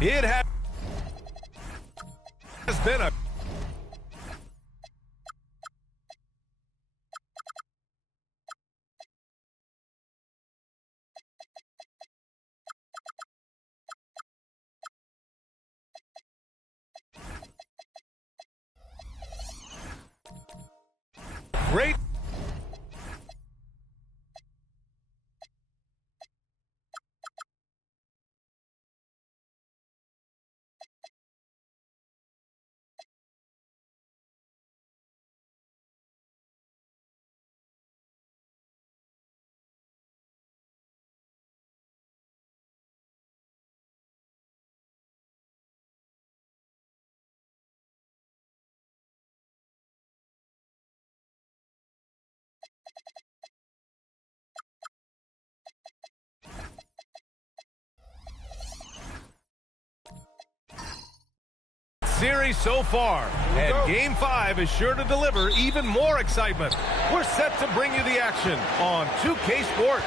It has been a great. Series so far, and Game 5 is sure to deliver even more excitement. We're set to bring you the action on 2K Sports.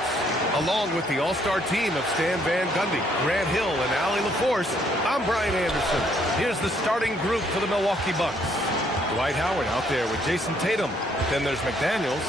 Along with the all-star team of Stan Van Gundy, Grant Hill, and Allie LaForce, I'm Brian Anderson. Here's the starting group for the Milwaukee Bucks. Dwight Howard out there with Jason Tatum. Then there's McDaniels.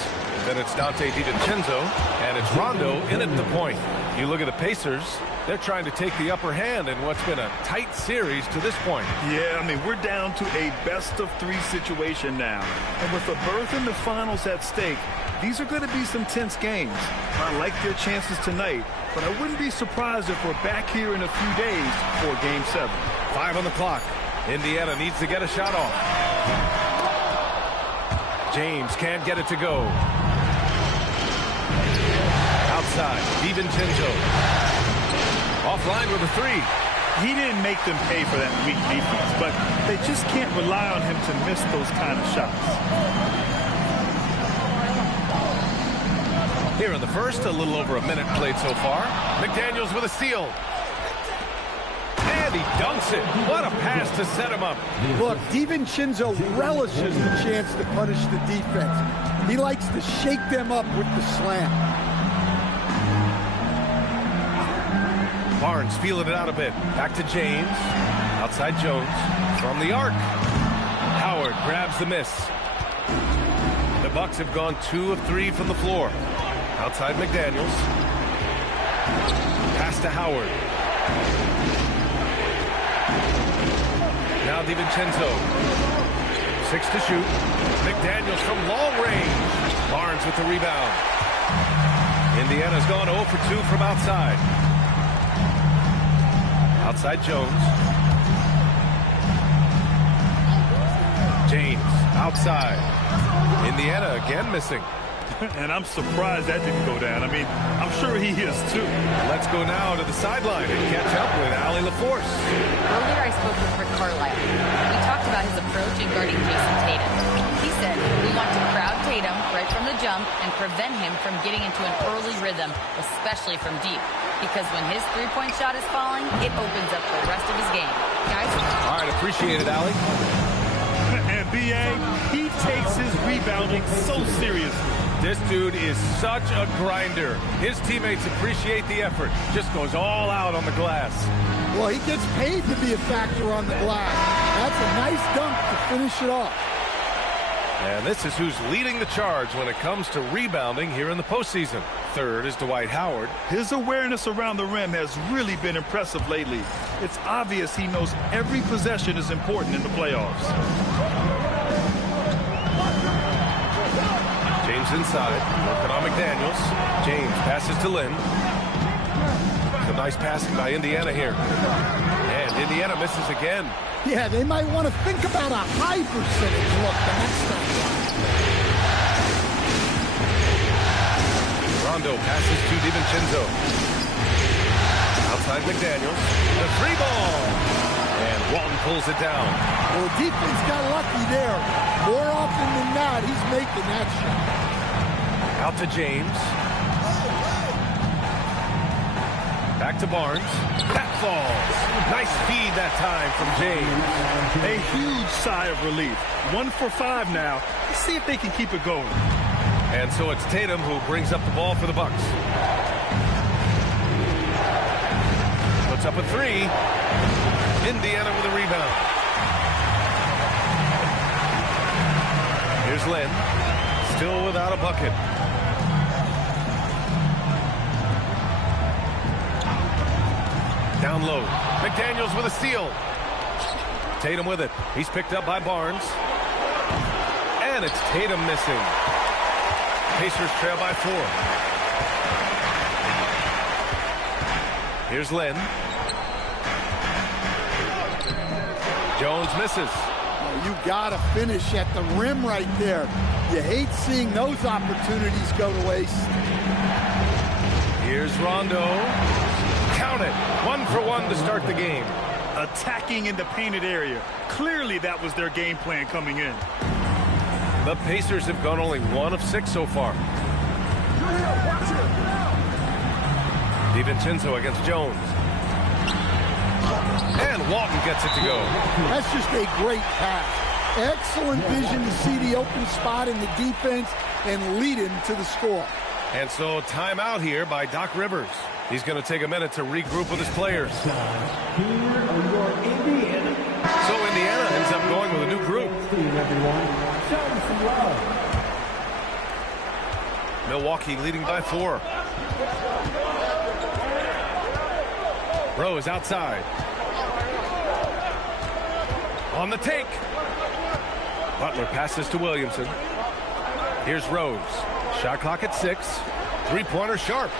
Then it's Dante DiVincenzo. And it's Rondo in at the point. You look at the Pacers, they're trying to take the upper hand in what's been a tight series to this point. Yeah, I mean, we're down to a best-of-3 situation now. And with a berth in the finals at stake, these are going to be some tense games. I like their chances tonight, but I wouldn't be surprised if we're back here in a few days for Game 7. 5 on the clock. Indiana needs to get a shot off. James can't get it to go. Outside, DiVincenzo. Offline with a 3. He didn't make them pay for that weak defense, but they just can't rely on him to miss those kind of shots. Here in the first, a little over a minute played so far. McDaniels with a steal. And he dunks it. What a pass to set him up. Look, DiVincenzo relishes the chance to punish the defense. He likes to shake them up with the slam. Barnes feeling it out a bit. Back to James. Outside Jones. From the arc. Howard grabs the miss. The Bucks have gone 2 of 3 from the floor. Outside McDaniels. Pass to Howard. Now DiVincenzo. 6 to shoot. McDaniels from long range. Barnes with the rebound. Indiana's gone 0 for 2 from outside. Outside Jones. James outside. Indiana again missing. And I'm surprised that didn't go down. I mean, I'm sure he is too. Let's go now to the sideline and catch up with Allie LaForce. Earlier I spoke with Rick Carlisle. We talked about his approach in guarding Jason Tatum. He said, we want to crowd Tatum right from the jump and prevent him from getting into an early rhythm, especially from deep. Because when his three-point shot is falling, it opens up the rest of his game. Guys? All right, appreciate it, Allie. And B.A., he takes his rebounding so seriously. This dude is such a grinder. His teammates appreciate the effort. Just goes all out on the glass. Well, he gets paid to be a factor on the glass. That's a nice dunk to finish it off. And this is who's leading the charge when it comes to rebounding here in the postseason. Third is Dwight Howard. His awareness around the rim has really been impressive lately. It's obvious he knows every possession is important in the playoffs. James inside, working on McDaniels. James passes to Lynn. Some nice passing by Indiana here. And Indiana misses again. Yeah, they might want to think about a high percentage look the next time. Rondo passes to DiVincenzo. Outside McDaniels. The three ball. And Walton pulls it down. Well, the defense got lucky there. More often than not, he's making that shot. Out to James. Back to Barnes. That falls. Nice feed that time from James. A huge sigh of relief. 1 for 5 now. Let's see if they can keep it going. And so it's Tatum who brings up the ball for the Bucks. Puts up a three. Indiana with a rebound. Here's Lynn. Still without a bucket. Down low. McDaniels with a steal. Tatum with it. He's picked up by Barnes. And it's Tatum missing. Pacers trail by 4. Here's Lynn. Jones misses. Oh, you got to finish at the rim right there. You hate seeing those opportunities go to waste. Here's Rondo. Count it. 1 for 1 to start the game. Attacking in the painted area. Clearly that was their game plan coming in. The Pacers have gone only 1 of 6 so far. DiVincenzo against Jones. And Walton gets it to go. That's just a great pass. Excellent vision to see the open spot in the defense and lead him to the score. And so timeout here by Doc Rivers. He's going to take a minute to regroup with his players. So Indiana ends up going with a new group. Milwaukee leading by 4. Rose outside. On the take. Butler passes to Williamson. Here's Rose. Shot clock at 6. Three-pointer Sharp.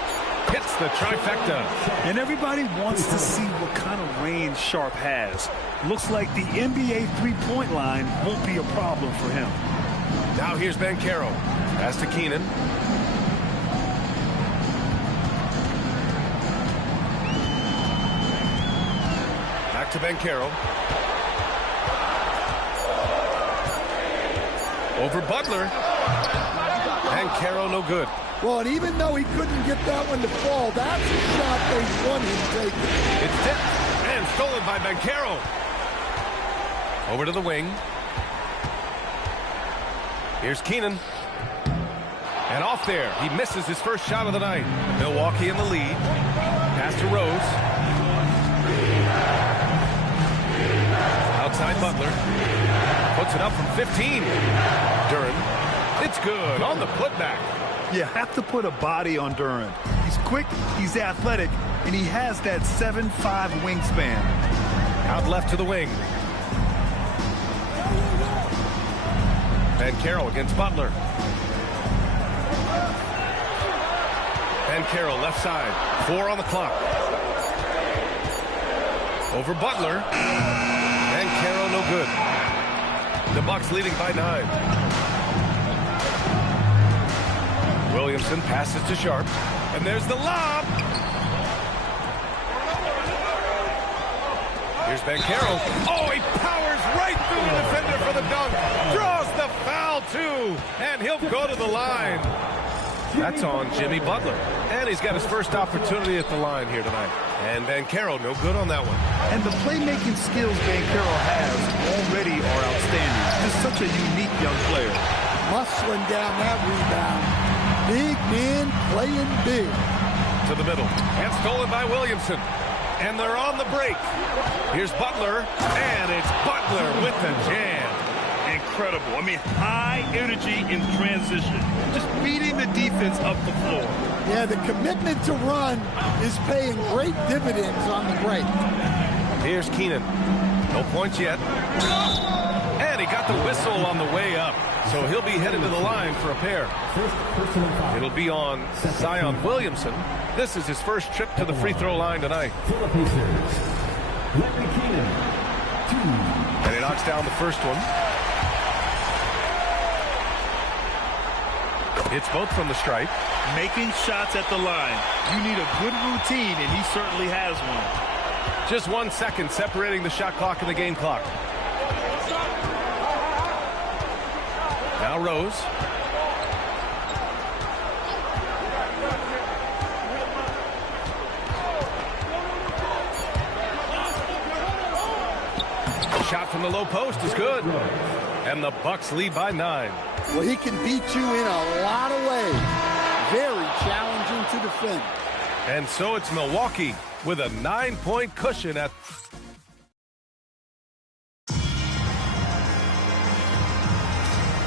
Hits the trifecta. And everybody wants to see what kind of range Sharp has. Looks like the NBA three-point line won't be a problem for him. Now here's Banchero. Pass to Keenan. Back to Banchero. Over Butler. Banchero no good. Well, and even though he couldn't get that one to fall, that's a shot they want him taking. It's tipped and stolen by Banchero. Over to the wing. Here's Keenan. And off there. He misses his first shot of the night. Milwaukee in the lead. Pass to Rose. Outside Butler. Puts it up from 15. Duran. It's good on the putback. You have to put a body on Duran. He's quick, he's athletic, and he has that 7'5" wingspan. Out left to the wing. Banchero against Butler. Banchero left side. 4 on the clock. Over Butler. Banchero no good. The Bucks leading by 9. Williamson passes to Sharp. And there's the lob. Here's Banchero. Oh, he powers right through the defender for the dunk. Draws the foul, too. And he'll go to the line. That's on Jimmy Butler. And he's got his first opportunity at the line here tonight. And Banchero no good on that one. And the playmaking skills Banchero has already are outstanding. Just such a unique young player. Muscling down that rebound. Big man playing big. To the middle. And stolen by Williamson. And they're on the break. Here's Butler. And it's Butler with the jam. Incredible. I mean, high energy in transition. Just beating the defense up the floor. Yeah, the commitment to run is paying great dividends on the break. Here's Keenan. No points yet. And he got the whistle on the way up. So he'll be headed to the line for a pair. It'll be on Zion Williamson. This is his first trip to the free throw line tonight. And he knocks down the first one. It's both from the stripe. Making shots at the line. You need a good routine, and he certainly has one. Just 1 second separating the shot clock and the game clock. Now Rose. Shot from the low post is good. And the Bucks lead by 9. Well, he can beat you in a lot of ways. Very challenging to defend. And so it's Milwaukee with a 9-point cushion at...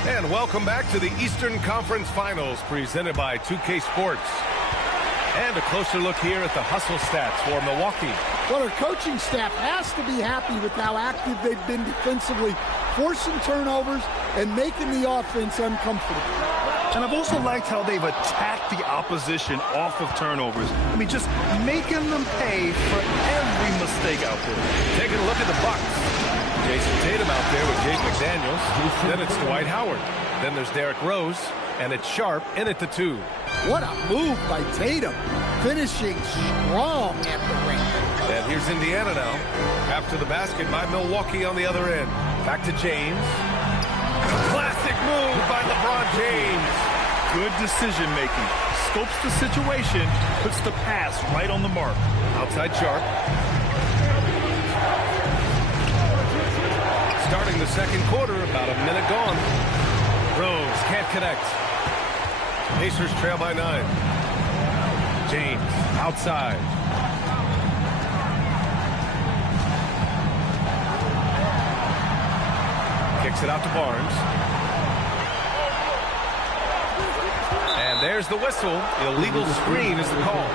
And welcome back to the Eastern Conference Finals presented by 2K Sports. And a closer look here at the hustle stats for Milwaukee. Well, their coaching staff has to be happy with how active they've been defensively, forcing turnovers and making the offense uncomfortable. And I've also liked how they've attacked the opposition off of turnovers. I mean, just making them pay for every mistake out there. Taking a look at the Bucks. Jason Tatum out there with Jake McDaniels. Then it's Dwight Howard. Then there's Derrick Rose. And it's Sharp in at the 2. What a move by Tatum. Finishing strong at the ring. And here's Indiana now. After the basket by Milwaukee on the other end. Back to James. Classic move by LeBron James. Good decision making. Scopes the situation, puts the pass right on the mark. Outside Sharp. Starting the second quarter, about a minute gone. Rose can't connect. Pacers trail by 9. James outside. Kicks it out to Barnes. And there's the whistle. Illegal screen is the call.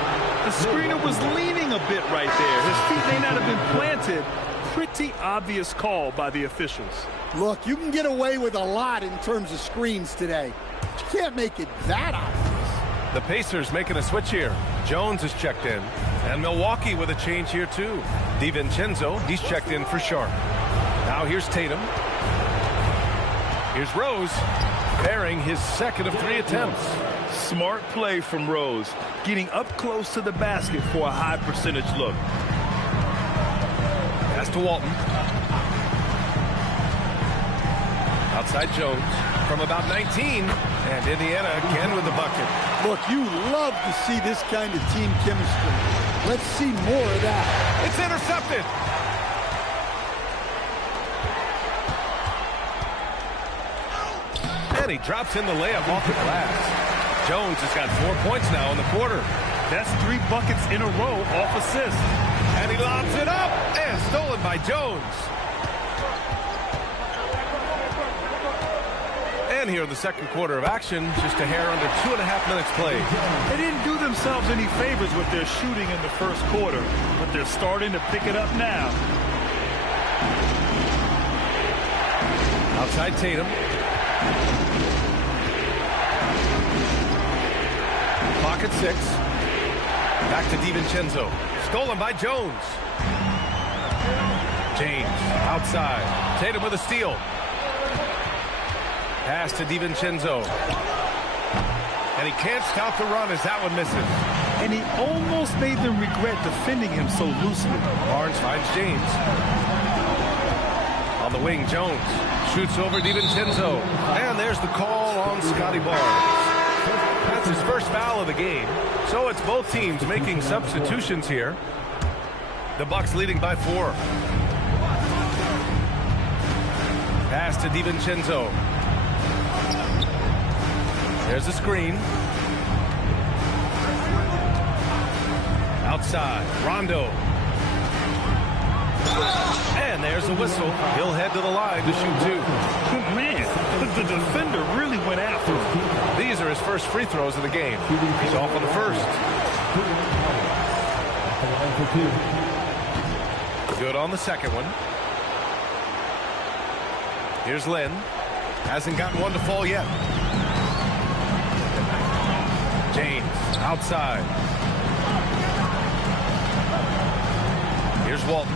The screener was leaning a bit right there. His feet may not have been planted. Pretty obvious call by the officials. Look, you can get away with a lot in terms of screens today. But you can't make it that obvious. The Pacers making a switch here. Jones is checked in. And Milwaukee with a change here too. DiVincenzo, he's checked in for Sharp. Now here's Tatum. Here's Rose, bearing his second of 3 attempts. Smart play from Rose, getting up close to the basket for a high percentage look. Pass to Walton. Outside Jones from about 19. And Indiana again with the bucket. Look, you love to see this kind of team chemistry. Let's see more of that. It's intercepted. And he drops in the layup off the glass. Jones has got 4 points now in the quarter. That's 3 buckets in a row off assist. And he lobs it up and stolen by Jones. And here in the second quarter of action, just a hair under 2.5 minutes played. They didn't do themselves any favors with their shooting in the first quarter, but they're starting to pick it up now. Outside Tatum. Clock at 6. Back to DiVincenzo. Stolen by Jones. James outside. Tatum with a steal. Pass to DiVincenzo. And he can't stop the run as that one misses. And he almost made them regret defending him so loosely. Barnes finds James. On the wing, Jones shoots over DiVincenzo. And there's the call on Scotty Barnes. That's his first foul of the game. So it's both teams making substitutions here. The Bucks leading by 4. Pass to DiVincenzo. There's a screen. Outside, Rondo. And there's the whistle. He'll head to the line to shoot 2. Man, the defender really went after him. These are his first free throws of the game. He's off on the first. Good on the second one. Here's Lynn. Hasn't gotten one to fall yet. James outside. Here's Walton.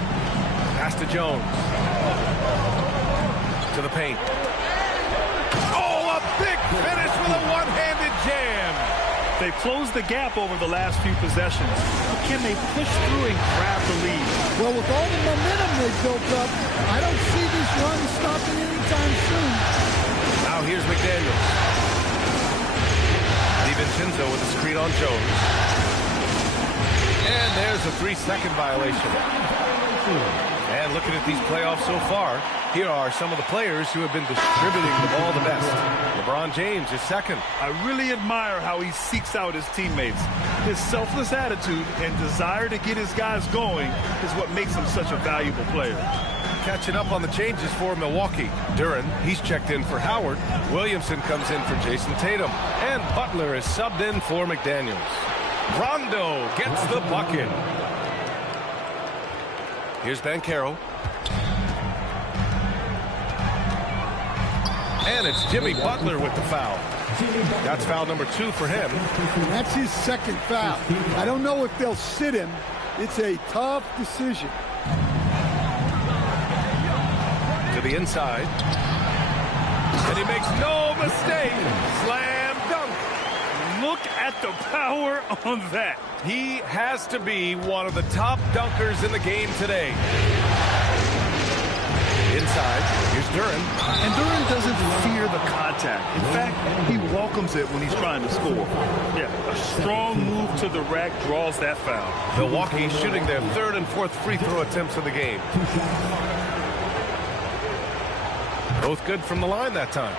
Pass to Jones. To the paint. Oh, a big finish with a one-handed jam. They've closed the gap over the last few possessions. Can they push through and grab the lead? Well, with all the momentum they built up, I don't see this run stopping anytime soon. Now here's McDaniels. DiVincenzo with a screen on Jones. And there's a 3-second violation. And looking at these playoffs so far, here are some of the players who have been distributing the ball the best. LeBron James is second. I really admire how he seeks out his teammates. His selfless attitude and desire to get his guys going is what makes him such a valuable player. Catching up on the changes for Milwaukee. Duren, he's checked in for Howard. Williamson comes in for Jason Tatum. And Butler is subbed in for McDaniels. Rondo gets the bucket. Here's Banchero. And it's Jimmy Butler with the foul. That's foul number 2 for him. That's his second foul. I don't know if they'll sit him. It's a tough decision. To the inside. And he makes no mistake. Slam dunk. Look at the power on that. He has to be one of the top dunkers in the game today. Inside, here's Duren. And Duren doesn't fear the contact. In fact, he welcomes it when he's trying to score. Yeah, a strong move to the rack draws that foul. Milwaukee shooting their 3rd and 4th free throw attempts of the game. Both good from the line that time.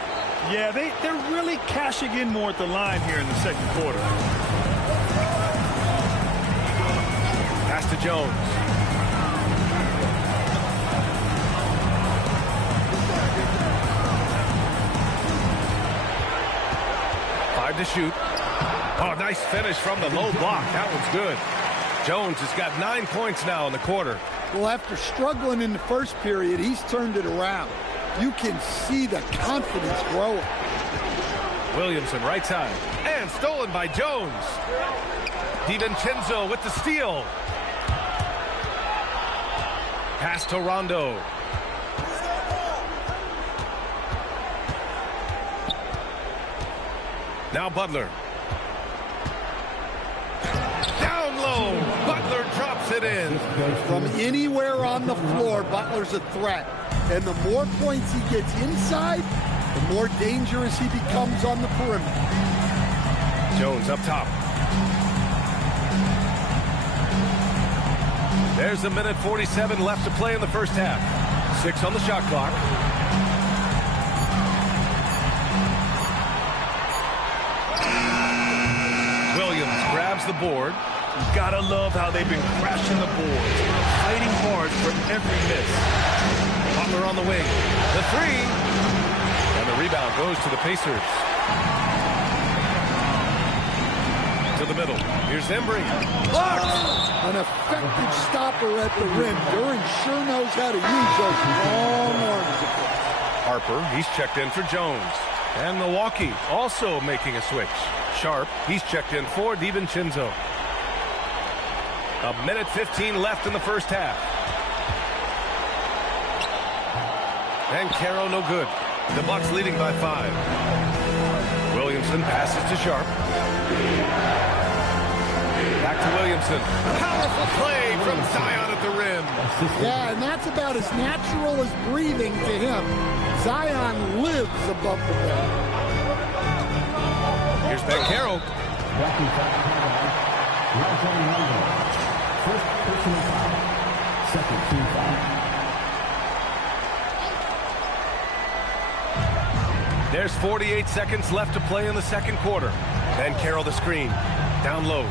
Yeah, they're really cashing in more at the line here in the second quarter. Pass to Jones. Five to shoot. Oh, nice finish from the low block. That one's good. Jones has got 9 points now in the quarter. Well, after struggling in the first period, he's turned it around. You can see the confidence growing. Williamson right side. And stolen by Jones. DiVincenzo with the steal. Pass to Rondo. Now Butler. Down low. Butler drops it in. From anywhere on the floor, Butler's a threat. And the more points he gets inside, the more dangerous he becomes on the perimeter. Jones up top. There's 1:47 left to play in the first half. 6 on the shot clock. Williams grabs the board. You gotta love how they've been crashing the boards, fighting hard for every miss. Butler on the wing. The 3. And the rebound goes to the Pacers. To the middle. Here's Embry. Blocked. An effective stopper at the rim. Duren sure knows how to use those long arms. Harper, he's checked in for Jones. And Milwaukee also making a switch. Sharp, he's checked in for DiVincenzo. 1:15 left in the first half. And Caro no good. The Bucks leading by 5. Williamson passes to Sharp. Back to Williamson. Powerful play from Zion at the rim. Yeah, and that's about as natural as breathing to him. Zion lives above the rim. Here's Banchero. First personal foul. Second team foul. There's 48 seconds left to play in the second quarter. Banchero the screen. Down low.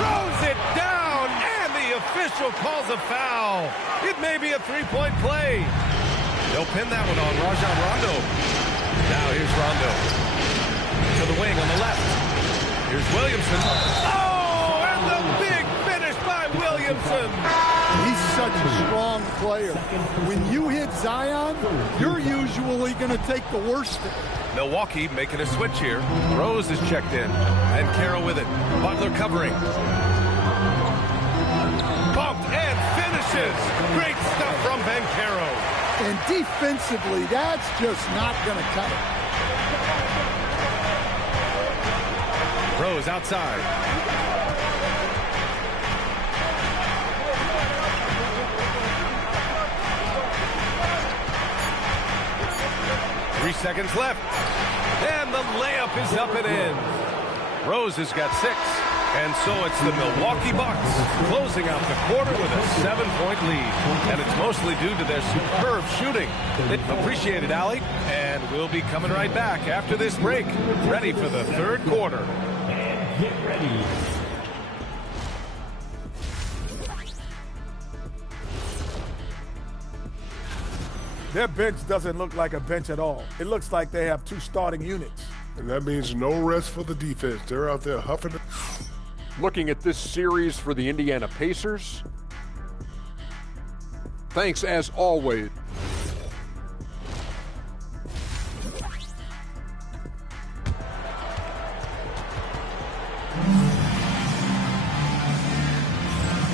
Throws it down, and the official calls a foul. It may be a 3-point play. They'll pin that one on Rajon Rondo. Now here's Rondo. To the wing on the left. Here's Williamson. Oh, and the big finish by Williamson. He's so such a strong player. When you hit Zion, you're usually going to take the worst of it. Milwaukee making a switch here. Rose is checked in. And Carroll with it. Butler covering. Bumped and finishes. Great stuff from Bancaro. And defensively, that's just not going to cut it. Rose outside. Three seconds left. And the layup is up and in. Rose has got 6. And so it's the Milwaukee Bucks closing out the quarter with a 7-point lead. And it's mostly due to their superb shooting. Appreciate it, Allie. And we'll be coming right back after this break. Ready for the third quarter. Get ready. Their bench doesn't look like a bench at all. It looks like they have 2 starting units. And that means no rest for the defense. They're out there huffing it. Looking at this series for the Indiana Pacers. Thanks as always.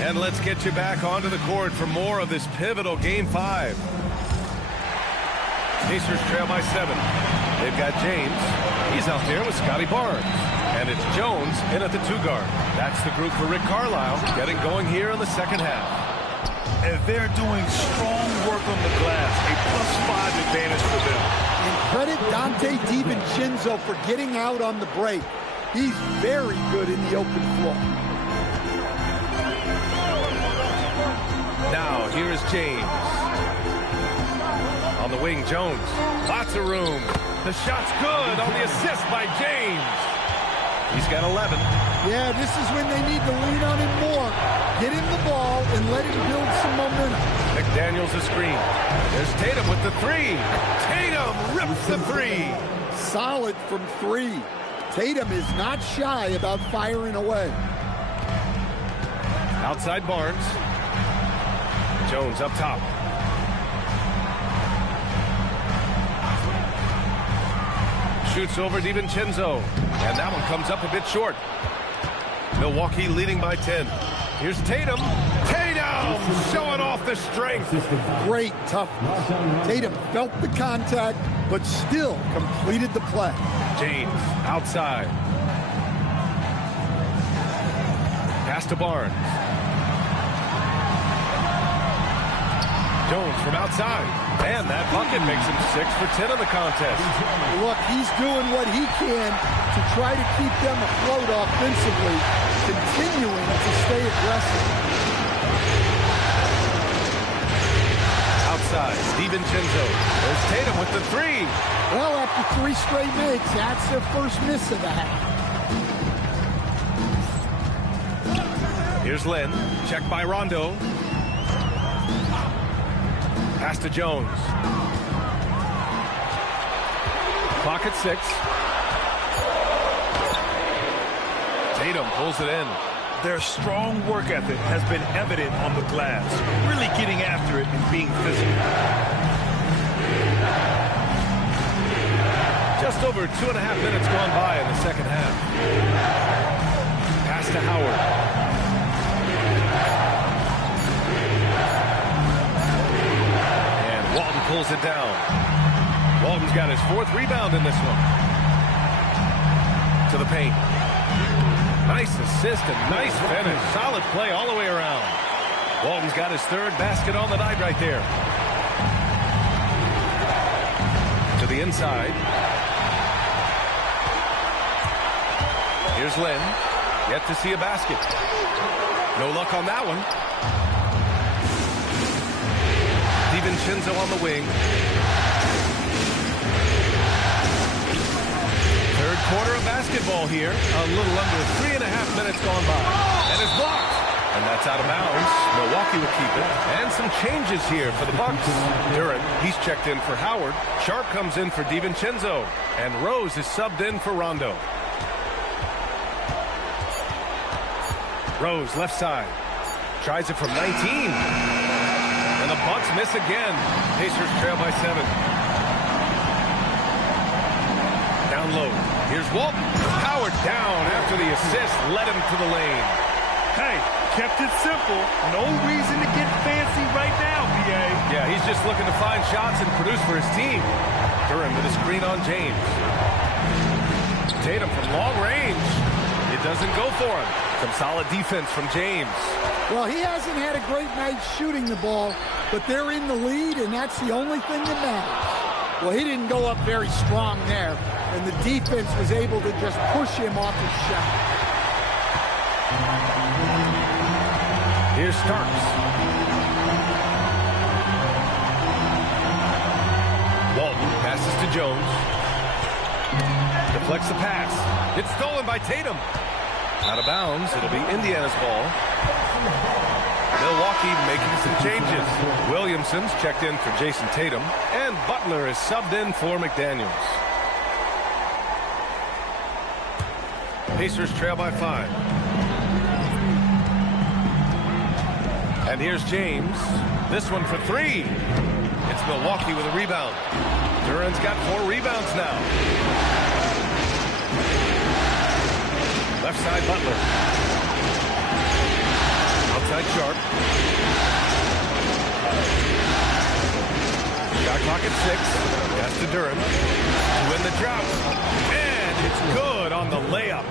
And let's get you back onto the court for more of this pivotal Game 5. Pacers trail by 7. They've got James. He's out there with Scotty Barnes. And it's Jones in at the 2 guard. That's the group for Rick Carlisle getting going here in the second half. And they're doing strong work on the glass. A +5 advantage for them. And credit Dante DiVincenzo for getting out on the break. He's very good in the open floor. Now, here is James. On the wing, Jones. Lots of room. The shot's good on the assist by James. He's got 11. Yeah, this is when they need to lean on him more. Get him the ball and let him build some momentum. McDaniels a screen. There's Tatum with the 3. Tatum rips the 3. Solid from 3. Tatum is not shy about firing away. Outside Barnes. Jones up top. Shoots over DiVincenzo. And that one comes up a bit short. Milwaukee leading by 10. Here's Tatum. Tatum showing off the strength. Great toughness. Tatum felt the contact, but still completed the play. James outside. Pass to Barnes. Jones from outside. And that bucket makes him 6 for 10 in the contest. Look, he's doing what he can to try to keep them afloat offensively, continuing to stay aggressive. Outside, DiVincenzo. There's Tatum with the 3. Well, after 3 straight makes, that's their first miss of the half. Here's Lynn. Checked by Rondo. Pass to Jones. Clock at 6. Tatum pulls it in. Their strong work ethic has been evident on the glass, really getting after it and being physical. Just over 2.5 minutes gone by in the second half. Pass to Howard. Walton pulls it down. Walton's got his 4th rebound in this one. To the paint. Nice assist and nice finish. Solid play all the way around. Walton's got his 3rd basket on the night right there. To the inside. Here's Lynn. Yet to see a basket. No luck on that one. DiVincenzo on the wing. 3rd quarter of basketball here. A little under 3.5 minutes gone by. And it's blocked. And that's out of bounds. Milwaukee will keep it. And some changes here for the Bucks. Duran, he's checked in for Howard. Sharp comes in for DiVincenzo. And Rose is subbed in for Rondo. Rose, left side. Tries it from 19. Bucks miss again. Pacers trail by 7. Down low. Here's Walton. Powered down after the assist led him to the lane. Hey, kept it simple. No reason to get fancy right now, B.A. Yeah, he's just looking to find shots and produce for his team. Duran with a screen on James. Tatum from long range. It doesn't go for him. Some solid defense from James. Well, he hasn't had a great night shooting the ball, but they're in the lead, and that's the only thing that matters. Well, he didn't go up very strong there, and the defense was able to just push him off his shot. Here's Starks. Walton passes to Jones. Deflects the pass. It's stolen by Tatum. Out of bounds. It'll be Indiana's ball. Milwaukee making some changes. Williamson's checked in for Jason Tatum. And Butler is subbed in for McDaniels. Pacers trail by 5. And here's James. This one for 3. It's Milwaukee with a rebound. Duran's got 4 rebounds now. Left side, Butler. Outside, Sharp. Shot clock at 6. Pass to Duran to win the drought. And it's good on the layup.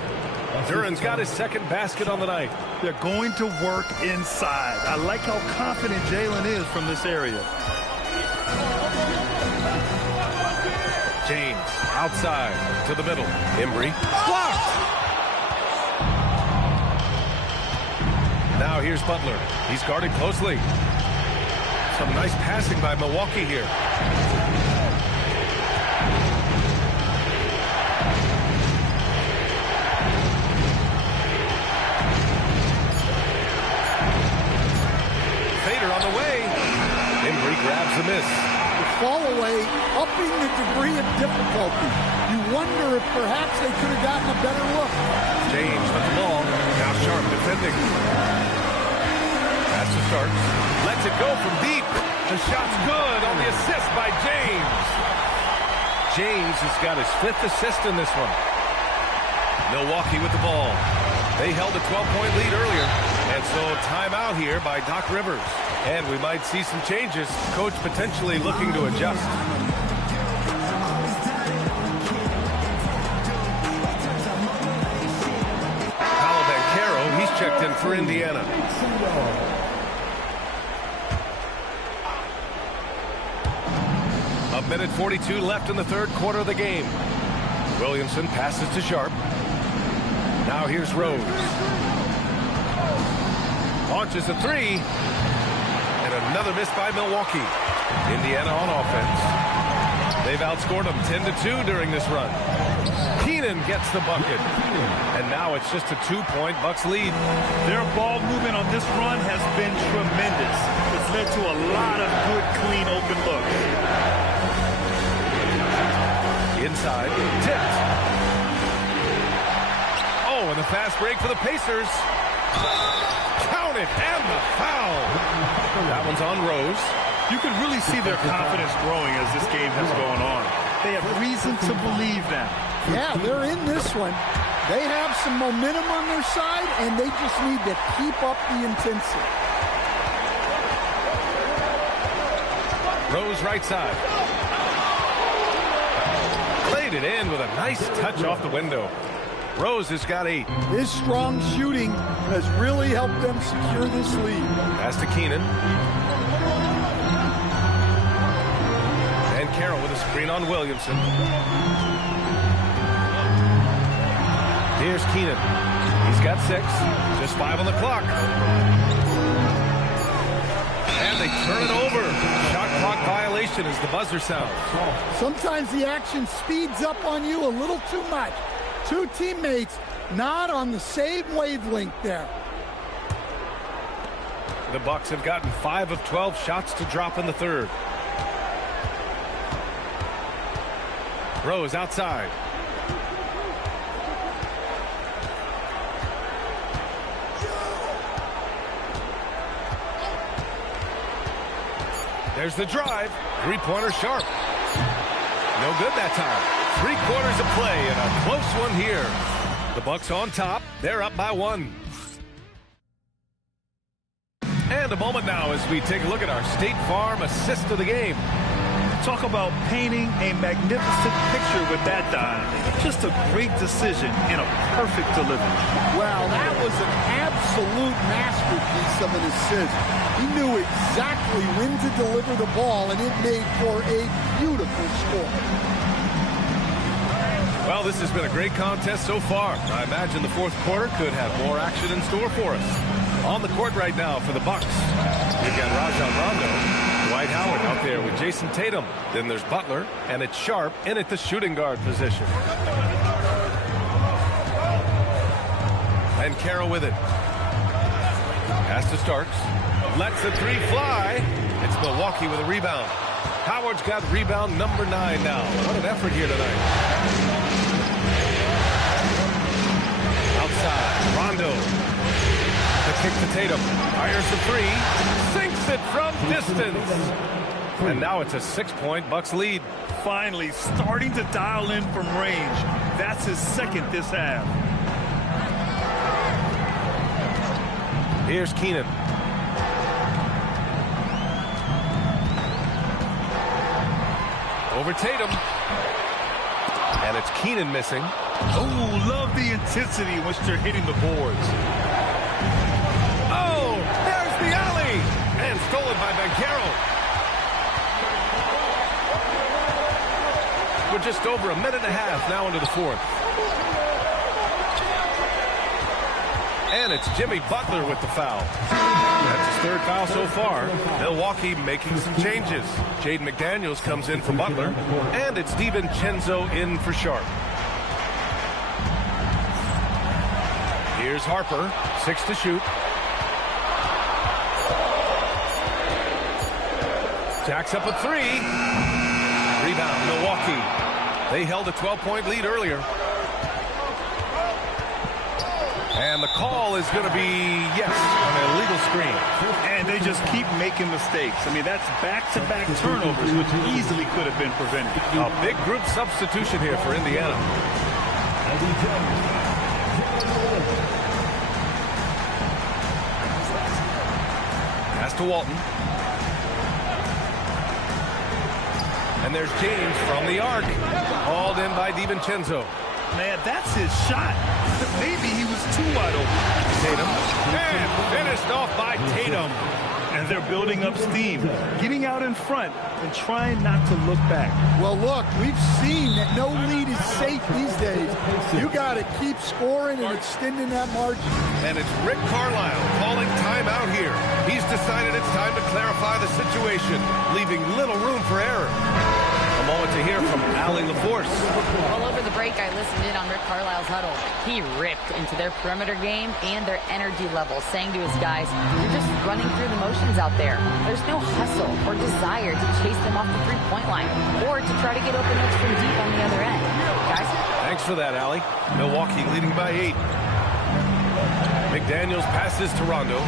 Duran's got his second basket on the night. They're going to work inside. I like how confident Jalen is from this area. James outside to the middle. Embry blocked. Now here's Butler. He's guarded closely. Some nice passing by Milwaukee here. Fader on the way. Embry grabs the miss. The fall away, upping the degree of difficulty. You wonder if perhaps they could have gotten a better look. James with the ball. Now Sharp defending. Pass to Starks. Lets it go from deep. The shot's good on the assist by James. James has got his 5th assist in this one. Milwaukee with the ball. They held a 12-point lead earlier. And so timeout here by Doc Rivers. And we might see some changes. Coach potentially looking to adjust. Paolo Banchero, he's checked in for Indiana. A minute 42 left in the third quarter of the game. Williamson passes to Sharp. Now here's Rose. Launches a 3. And another miss by Milwaukee. Indiana on offense. They've outscored them 10-2 during this run. Keenan gets the bucket. And now it's just a 2-point Bucks lead. Their ball movement on this run has been tremendous. It's led to a lot of good, clean, open looks. Inside. Tipped. Oh, and the fast break for the Pacers. Count it, and the foul. That one's on Rose. You can really see their confidence growing as this game has gone on. They have reason to believe that. Yeah, they're in this one. They have some momentum on their side, and they just need to keep up the intensity. Rose right side. Played it in with a nice touch off the window. Rose has got 8. His strong shooting has really helped them secure this lead. Pass to Keenan. And Carroll with a screen on Williamson. Here's Keenan. He's got 6. Just 5 on the clock. And they turn it over. Shot clock violation as the buzzer sounds. Sometimes the action speeds up on you a little too much. Two teammates not on the same wavelength there. The Bucks have gotten 5 of 12 shots to drop in the third. Rose outside. There's the drive. Three-pointer sharp. No good that time. 3 quarters of play and a close one here. The Bucks on top. They're up by 1. And a moment now as we take a look at our State Farm assist of the game. Talk about painting a magnificent picture with that dive. Just a great decision and a perfect delivery. Well, that was an absolute masterpiece of an assist. He knew exactly when to deliver the ball, and it made for a beautiful score. Well, this has been a great contest so far. I imagine the fourth quarter could have more action in store for us. On the court right now for the Bucks, we've got Rajon Rondo. Dwight Howard out there with Jason Tatum. Then there's Butler, and it's Sharp in at the shooting guard position. And Carroll with it. Pass to Starks. Lets the 3 fly. It's Milwaukee with a rebound. Howard's got rebound number 9 now. What an effort here tonight. Outside, Rondo. The kick to Tatum. Fires the 3. Sinks it from distance. And now it's a 6-point Bucks lead. Finally starting to dial in from range. That's his second this half. Here's Keenan. Over Tatum. And it's Keenan missing. Oh, love the intensity in which they're hitting the boards. Oh, there's the alley. And stolen by Banchero. We're just over a minute and a half now into the fourth. And it's Jimmy Butler with the foul. That's his 3rd foul so far. Milwaukee making some changes. Jaden McDaniels comes in for Butler. And it's DiVincenzo in for Sharp. Here's Harper. 6 to shoot. Jacks up a 3. Rebound, Milwaukee. They held a 12-point lead earlier. And the call is going to be, yes, an illegal screen. And they just keep making mistakes. I mean, that's back-to-back turnovers, which easily could have been prevented. A big group substitution here for Indiana. Pass to Walton. And there's James from the arc. Hauled in by DiVincenzo. Man, that's his shot. Maybe he was too wide open. Tatum. And finished off by Tatum. And they're building up steam, getting out in front and trying not to look back. Well, look, we've seen that no lead is safe these days. You got to keep scoring and extending that margin. And it's Rick Carlisle calling timeout here. He's decided it's time to clarify the situation, leaving little room for error. A moment to hear from Allie LaForce. All over the break, I listened in on Rick Carlisle's huddle. He ripped into their perimeter game and their energy level, saying to his guys, you're just running through the motions out there. There's no hustle or desire to chase them off the three-point line or to try to get open looks from deep on the other end. Guys? Thanks for that, Allie. Milwaukee leading by 8. McDaniels passes to Rondo.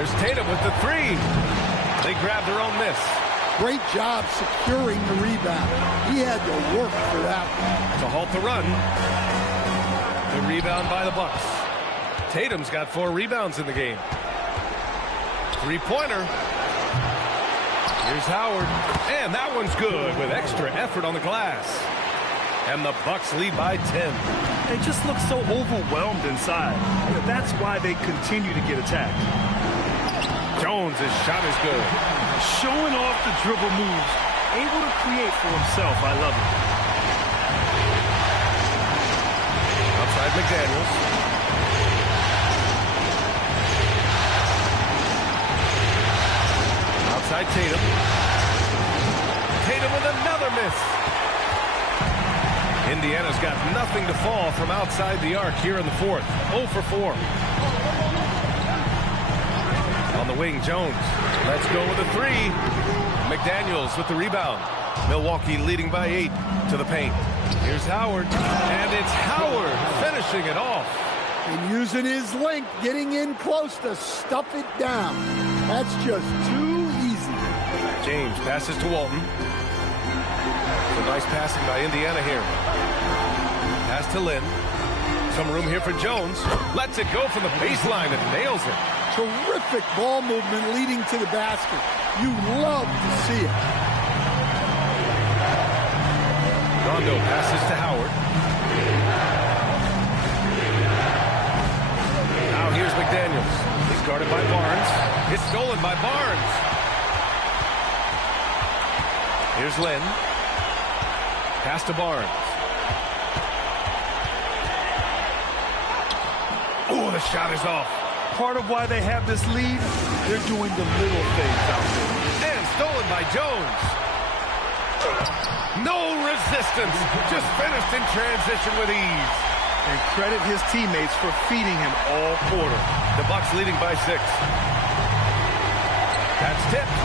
There's Tatum with the 3. They grab their own miss. Great job securing the rebound. He had to work for that one. To halt the run. The rebound by the Bucks. Tatum's got 4 rebounds in the game. Three-pointer. Here's Howard. And that one's good with extra effort on the glass. And the Bucks lead by 10. They just look so overwhelmed inside. That's why they continue to get attacked. Jones' shot is good. Showing off the dribble moves. Able to create for himself. I love it. Outside McDaniels. Outside Tatum. Tatum with another miss. Indiana's got nothing to fall from outside the arc here in the fourth. 0 for 4. On the wing, Jones. Let's go with a 3. McDaniels with the rebound. Milwaukee leading by 8 to the paint. Here's Howard. And it's Howard finishing it off. And using his length, getting in close to stuff it down. That's just too easy. James passes to Walton. Some nice passing by Indiana here. Pass to Lynn. Some room here for Jones. Lets it go from the baseline and nails it. Terrific ball movement leading to the basket. You love to see it. Rondo passes to Howard. Now here's McDaniels. He's guarded by Barnes. It's stolen by Barnes. Here's Lynn. Pass to Barnes. Oh, the shot is off. Part of why they have this lead, they're doing the little things out there. And stolen by Jones. No resistance. Just finished in transition with ease. And credit his teammates for feeding him all quarter. The Bucks leading by 6. That's tipped.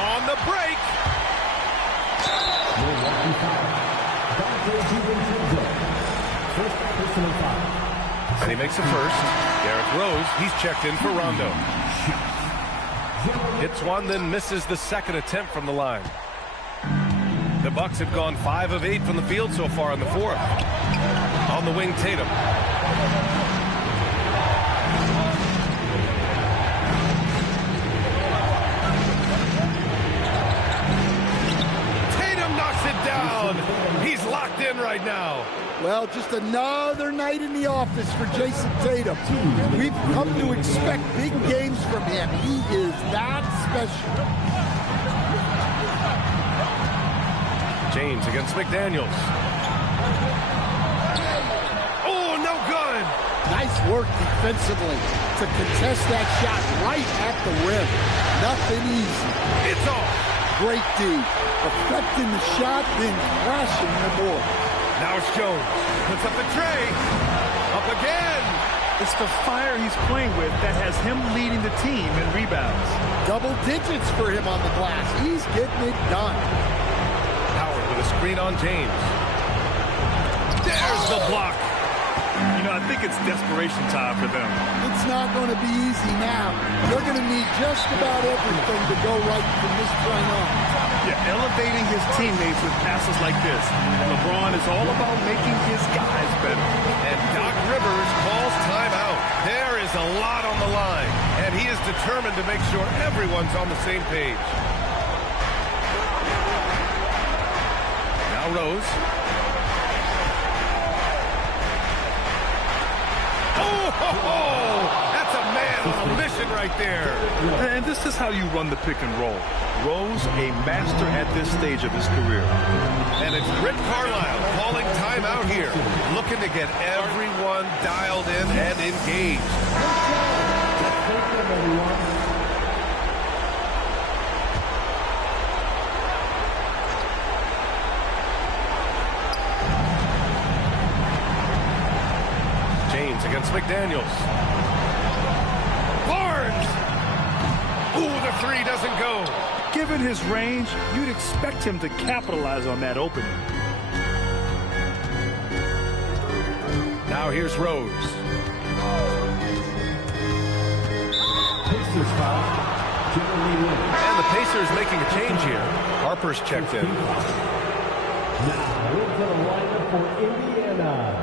On the break. And he makes a first. Derrick Rose, he's checked in for Rondo. Hits one, then misses the second attempt from the line. The Bucks have gone 5 of 8 from the field so far in the fourth. On the wing, Tatum. Tatum knocks it down. He's locked in right now. Well, just another night in the office for Jason Tatum. We've come to expect big games from him. He is that special. James against McDaniels. Oh, no good. Nice work defensively to contest that shot right at the rim. Nothing easy. It's off. Great D. Affecting the shot, then crashing the board. Now it's Jones. Puts up the tray. Up again. It's the fire he's playing with that has him leading the team in rebounds. Double digits for him on the glass. He's getting it done. Howard with a screen on James. There's the block. You know, I think it's desperation time for them. It's not going to be easy now. They're going to need just about everything to go right from this point on. Yeah, elevating his teammates with passes like this. LeBron is all about making his guys better. And Doc Rivers calls timeout. There is a lot on the line, and he is determined to make sure everyone's on the same page. Now Rose. Oh, that's a man on a mission right there. And this is how you run the pick and roll. Rose, a master at this stage of his career. And it's Rick Carlisle calling timeout here, looking to get everyone dialed in and engaged. James against McDaniels. Barnes! Ooh, the three doesn't go. Given his range, you'd expect him to capitalize on that opening. Now here's Rose. And the Pacers making a change here. Harper's checked in. Now into the lineup for Indiana.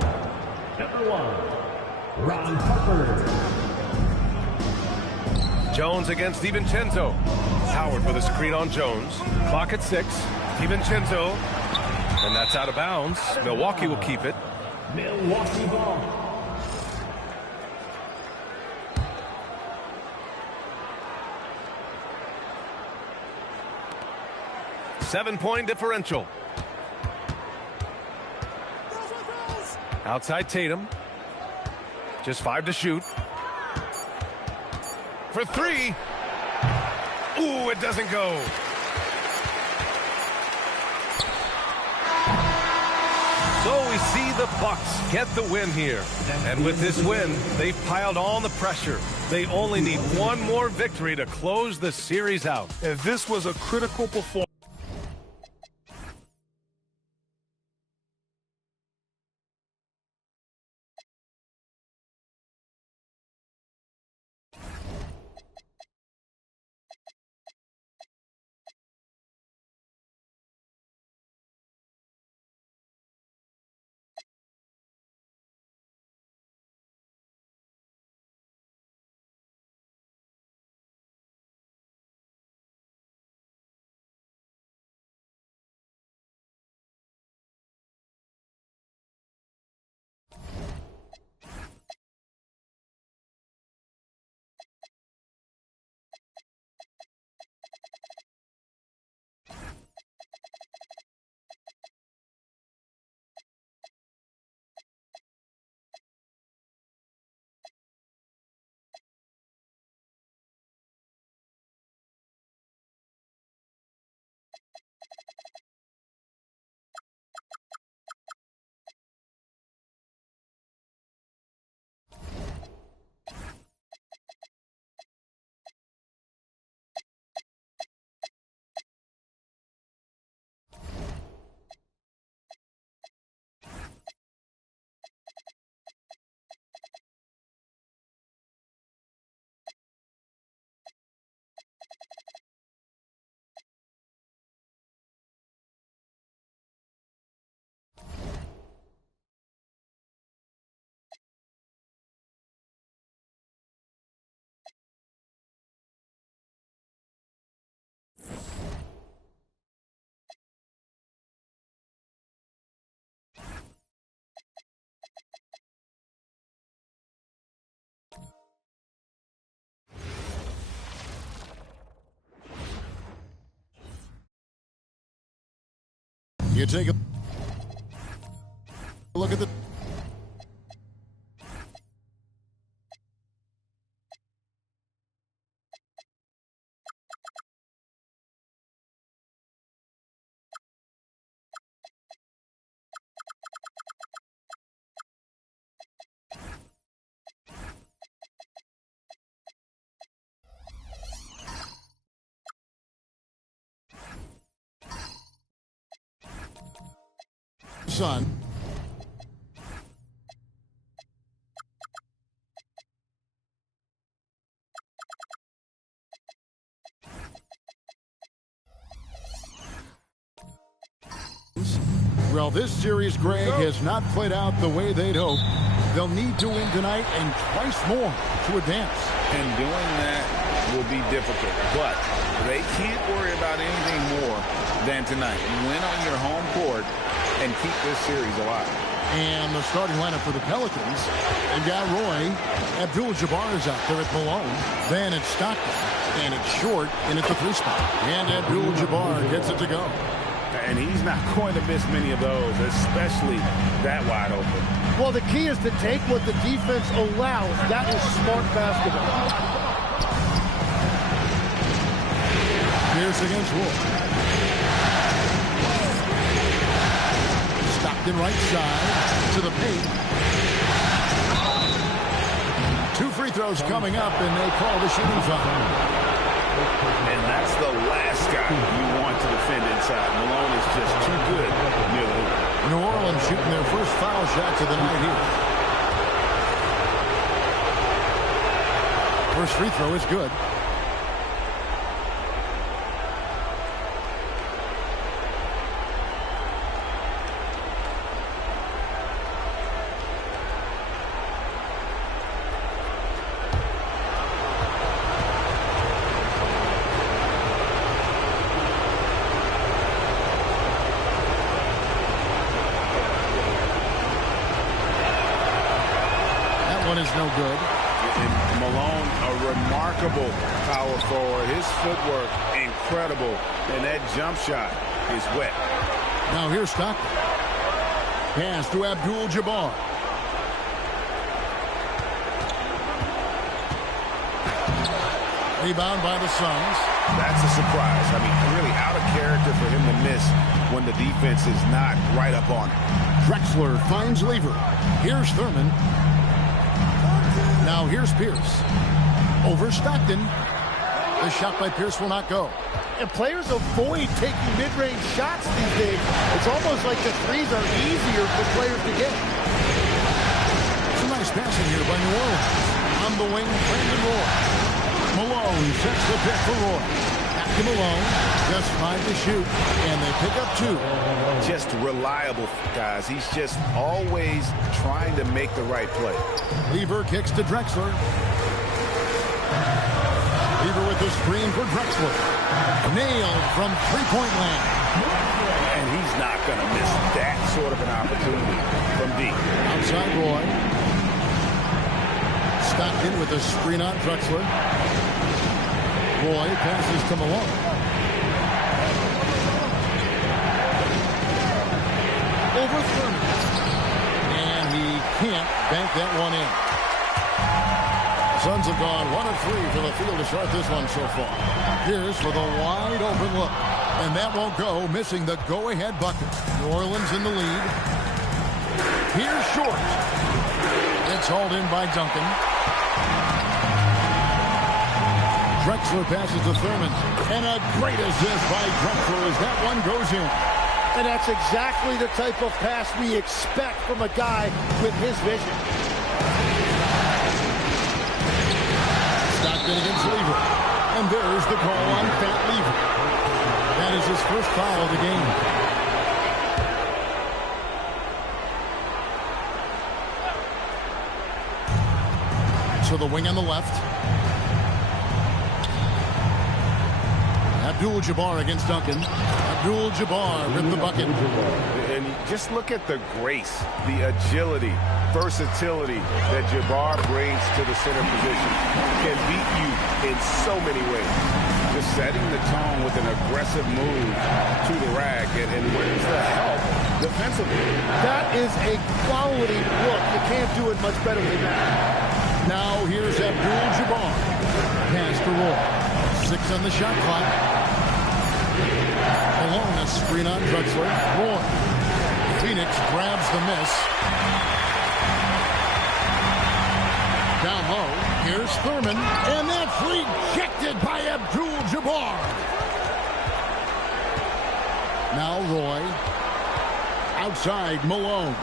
Number 1, Ron Harper. Jones against DiVincenzo. Howard with a screen on Jones. Clock at 6. DiVincenzo. And that's out of bounds. Milwaukee will keep it. Milwaukee ball. Seven-point differential. Outside Tatum. Just 5 to shoot. For 3. Ooh, it doesn't go. So we see the Bucks get the win here. And with this win, they've piled on the pressure. They only need one more victory to close the series out. And this was a critical performance. You take a look at the sun. Well, this series, Greg, has not played out the way they'd hoped. They'll need to win tonight and twice more to advance. And doing that will be difficult, but they can't worry about anything more than tonight. Win on your home court and keep this series alive. And the starting lineup for the Pelicans, they've got Roy. Abdul-Jabbar is out there at Malone. Then it's Stockton. And it's Short in at the 3 spot. And Abdul-Jabbar gets it to go. And he's not going to miss many of those, especially that wide open. Well, the key is to take what the defense allows. That is smart basketball. Pierce against Wolf. Stockton right side to the paint. 2 free throws coming up, and they call the shooting foul. And that's the last guy you want to defend inside. Malone is just too good near the hoop. New Orleans shooting their first foul shots of the night here. First free throw is good. No good. And Malone, a remarkable power forward. His footwork, incredible. And that jump shot is wet. Now here's Stockton. Pass to Abdul-Jabbar. Rebound by the Suns. That's a surprise. I mean, really out of character for him to miss when the defense is not right up on him. Drexler finds Lever. Here's Thurman. Now here's Pierce. Over Stockton. The shot by Pierce will not go. And players avoid taking mid-range shots these days. It's almost like the threes are easier for players to get. Some nice passing here by New Orleans. On the wing, Brandon Roy. Malone sets the pick for Roy. Back to Malone. Just 5 to shoot. And they pick up 2. Just reliable, guys. He's just always trying to make the right play. Lever kicks to Drexler. Lever with the screen for Drexler. Nailed from 3-point land. And he's not going to miss that sort of an opportunity from deep. Outside Roy. Stockton with a screen on Drexler. Roy passes to Malone. Over Thurman. And he can't bank that one in. Suns have gone 1 of 3 for the field to start this one so far. Here's for the wide open look. And that won't go, missing the go-ahead bucket. New Orleans in the lead. Here's Short. It's hauled in by Duncan. Drexler passes to Thurman. And a great assist by Drexler as that one goes in. And that's exactly the type of pass we expect from a guy with his vision. Stockton against Lever. And there's the call on Fat Lever. That is his first foul of the game. So the wing on the left. Abdul-Jabbar against Duncan. Abdul-Jabbar with the bucket. And just look at the grace, the agility, versatility that Jabbar brings to the center position. Can beat you in so many ways. Just setting the tone with an aggressive move to the rack. And where's the help defensively? That is a quality look. You can't do it much better than that. Now here's Abdul-Jabbar. Pass to Roy. 6 on the shot clock. Alone a screen on Drexler. Roy. Phoenix grabs the miss. Down low. Here's Thurman. And that's rejected by Abdul-Jabbar. Now Roy. Outside Malone.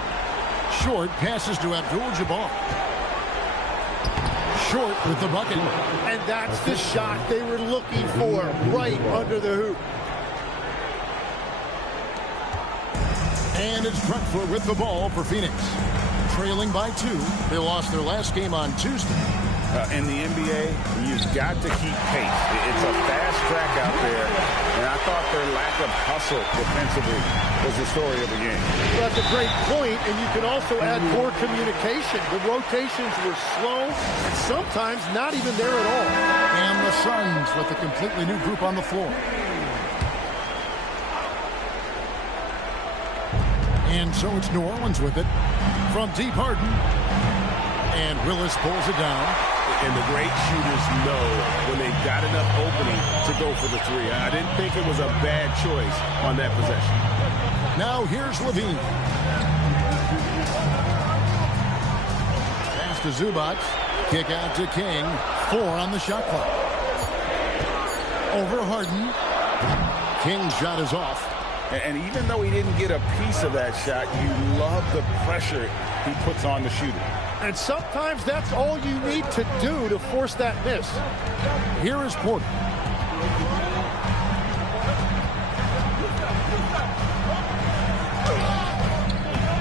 Short passes to Abdul-Jabbar. Short with the bucket. And that's the shot they were looking for, right under the hoop. And it's Drexler with the ball for Phoenix. Trailing by 2. They lost their last game on Tuesday. In the NBA, you've got to keep pace. It's a fast track out there, and I thought their lack of hustle defensively was the story of the game. Well, that's a great point, and you can also add poor communication. The rotations were slow, and sometimes not even there at all. And the Suns with a completely new group on the floor. And so it's New Orleans with it. From deep Harden. And Willis pulls it down. And the great shooters know when they've got enough opening to go for the three. I didn't think it was a bad choice on that possession. Now here's Levine. Pass to Zubac. Kick out to King. 4 on the shot clock. Over Harden. King's shot is off. And even though he didn't get a piece of that shot, you love the pressure he puts on the shooter. And sometimes that's all you need to do to force that miss. Here is Porter.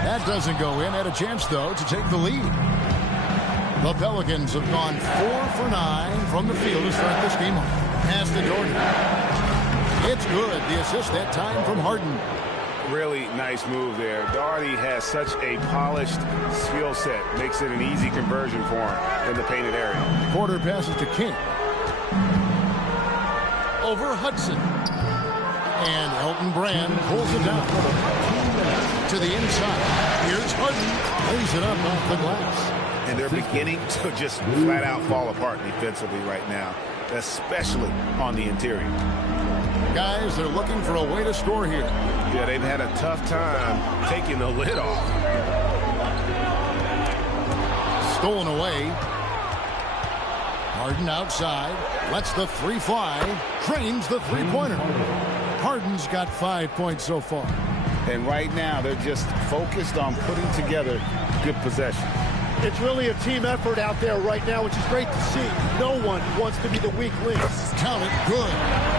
That doesn't go in. Had a chance, though, to take the lead. The Pelicans have gone 4 for 9 from the field to start this game off. Pass to Jordan. It's good. The assist that time from Harden. Really nice move there. Doherty has such a polished skill set. Makes it an easy conversion for him in the painted area. Porter passes to King. Over Hudson. And Elton Brand pulls it down. To the inside. Here's Harden. Lays it up off the glass. And they're beginning to just flat out fall apart defensively right now, especially on the interior. Guys, they're looking for a way to score here. Yeah, they've had a tough time taking the lid off. Stolen away. Harden outside. Lets the 3 fly. Drains the 3-pointer. Harden's got 5 points so far. And right now, they're just focused on putting together good possession. It's really a team effort out there right now, which is great to see. No one wants to be the weak link. Count it. Good.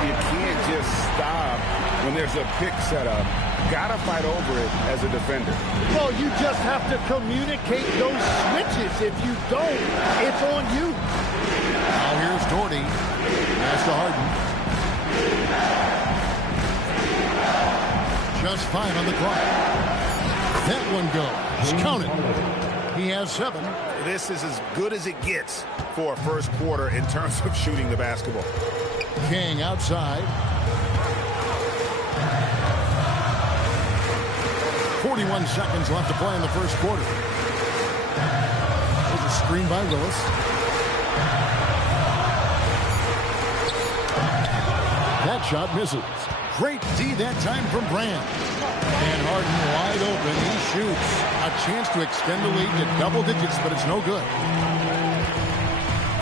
You can't just stop when there's a pick set up. Gotta fight over it as a defender. Well, you just have to communicate those switches. If you don't, it's on you. Now here's Doherty. Pass to Harden. Just 5 on the clock. That one goes. Count it. He has 7. This is as good as it gets for a first quarter in terms of shooting the basketball. King outside. 41 seconds left to play in the first quarter. There's a screen by Willis. That shot misses. Great D that time from Brand. And Harden wide open. He shoots. A chance to extend the lead to double digits, but it's no good.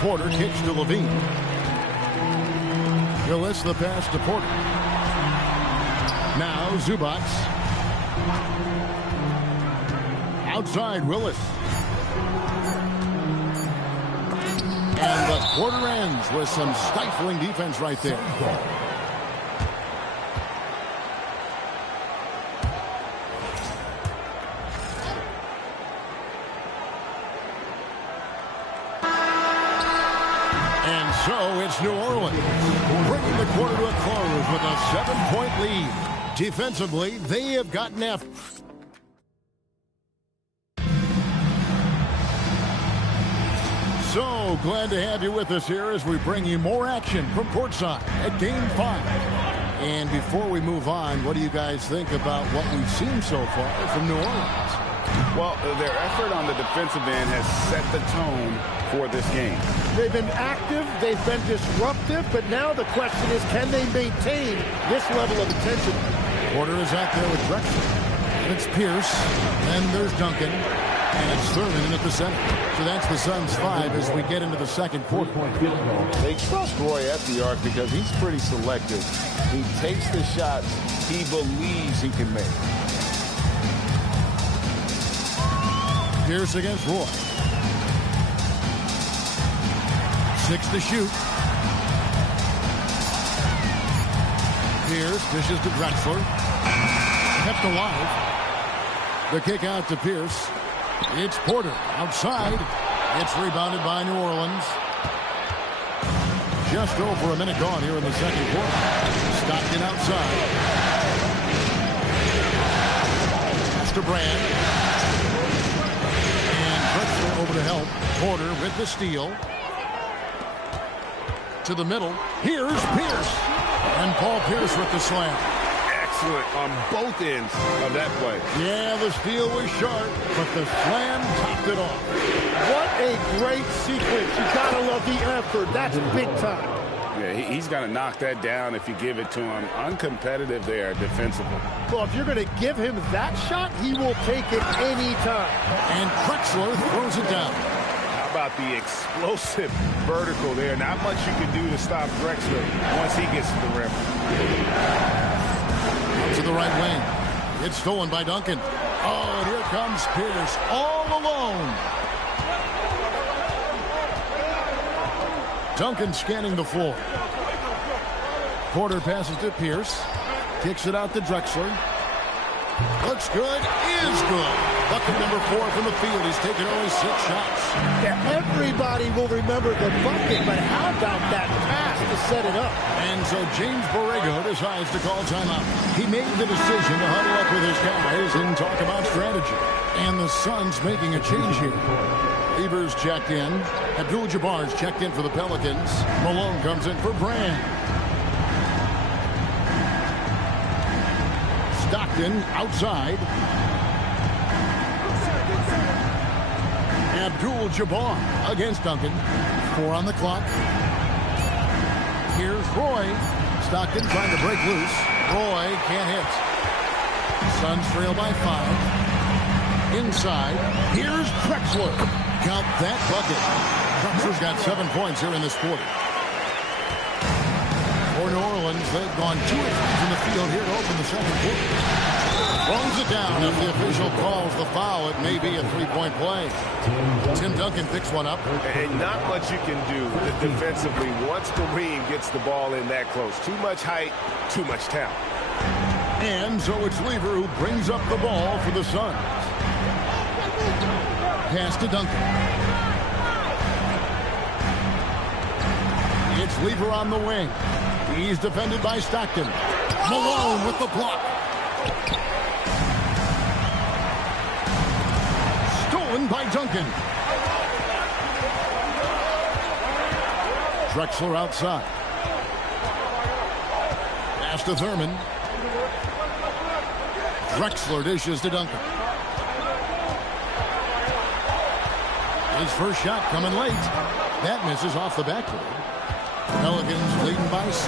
Porter kicks to Levine. Willis the pass to Porter. Now Zubac. Outside Willis. And the quarter ends with some stifling defense right there. So it's New Orleans bringing the quarter to a close with a 7-point lead. Defensively, they have gotten after. So glad to have you with us here as we bring you more action from courtside at Game 5. And before we move on, what do you guys think about what we've seen so far from New Orleans? Well, their effort on the defensive end has set the tone for this game. They've been active, they've been disruptive, but now the question is, can they maintain this level of intensity? Porter is out there with Drexler. And it's Pierce. And there's Duncan. And it's Thurman in at the center. So that's the Suns' 5 as we get into the second quarter. They trust Roy at the arc because he's pretty selective. He takes the shots he believes he can make. Pierce against Roy. 6 to shoot. Pierce dishes to Drexler. Kept alive. The kick out to Pierce. It's Porter outside. It's rebounded by New Orleans. Just over a minute gone here in the second quarter. Stockton outside. Pass to Brand. And Drexler over to help. Porter with the steal. To the middle. Here's Pierce. And Paul Pierce with the slam. Excellent on both ends of that play. Yeah, the steal was sharp, but the slam topped it off. What a great sequence. You gotta love the effort. That's big time. Yeah, he's got to knock that down if you give it to him. Uncompetitive there defensively. Well, if you're going to give him that shot, he will take it any time. And Drexler throws it down. How about the explosive vertical there? Not much you can do to stop Drexler once he gets to the rim. To the right wing. It's stolen by Duncan. Oh, and here comes Pierce all alone. Duncan scanning the floor. Porter passes to Pierce. Kicks it out to Drexler. Looks good. Is good. Bucket number 4 from the field. He's taken only 6 shots. Yeah, everybody will remember the bucket, but how about that pass to set it up? And so James Borrego decides to call timeout. He made the decision to huddle up with his guys and talk about strategy. And the Suns making a change here. Evers checked in. Abdul-Jabbar's checked in for the Pelicans. Malone comes in for Brand. Stockton outside. Abdul-Jabbar against Duncan. 4 on the clock. Here's Roy. Stockton trying to break loose. Roy can't hit. Suns trail by 5. Inside. Here's Drexler. Count that bucket. Drexler's got 7 points here in this quarter. For New Orleans, they've gone 2 from the field here to open the second quarter. Throws it down. If the official calls the foul, it may be a 3-point play. Tim Duncan picks one up. And not much you can do defensively once Kareem gets the ball in that close. Too much height, too much talent. And so it's Lever who brings up the ball for the Suns. Pass to Duncan. It's Lever on the wing. He's defended by Stockton. Malone with the block. Stolen by Duncan. Drexler outside. Pass to Thurman. Drexler dishes to Duncan. His first shot coming late. That misses off the backboard. Pelicans leading by 6.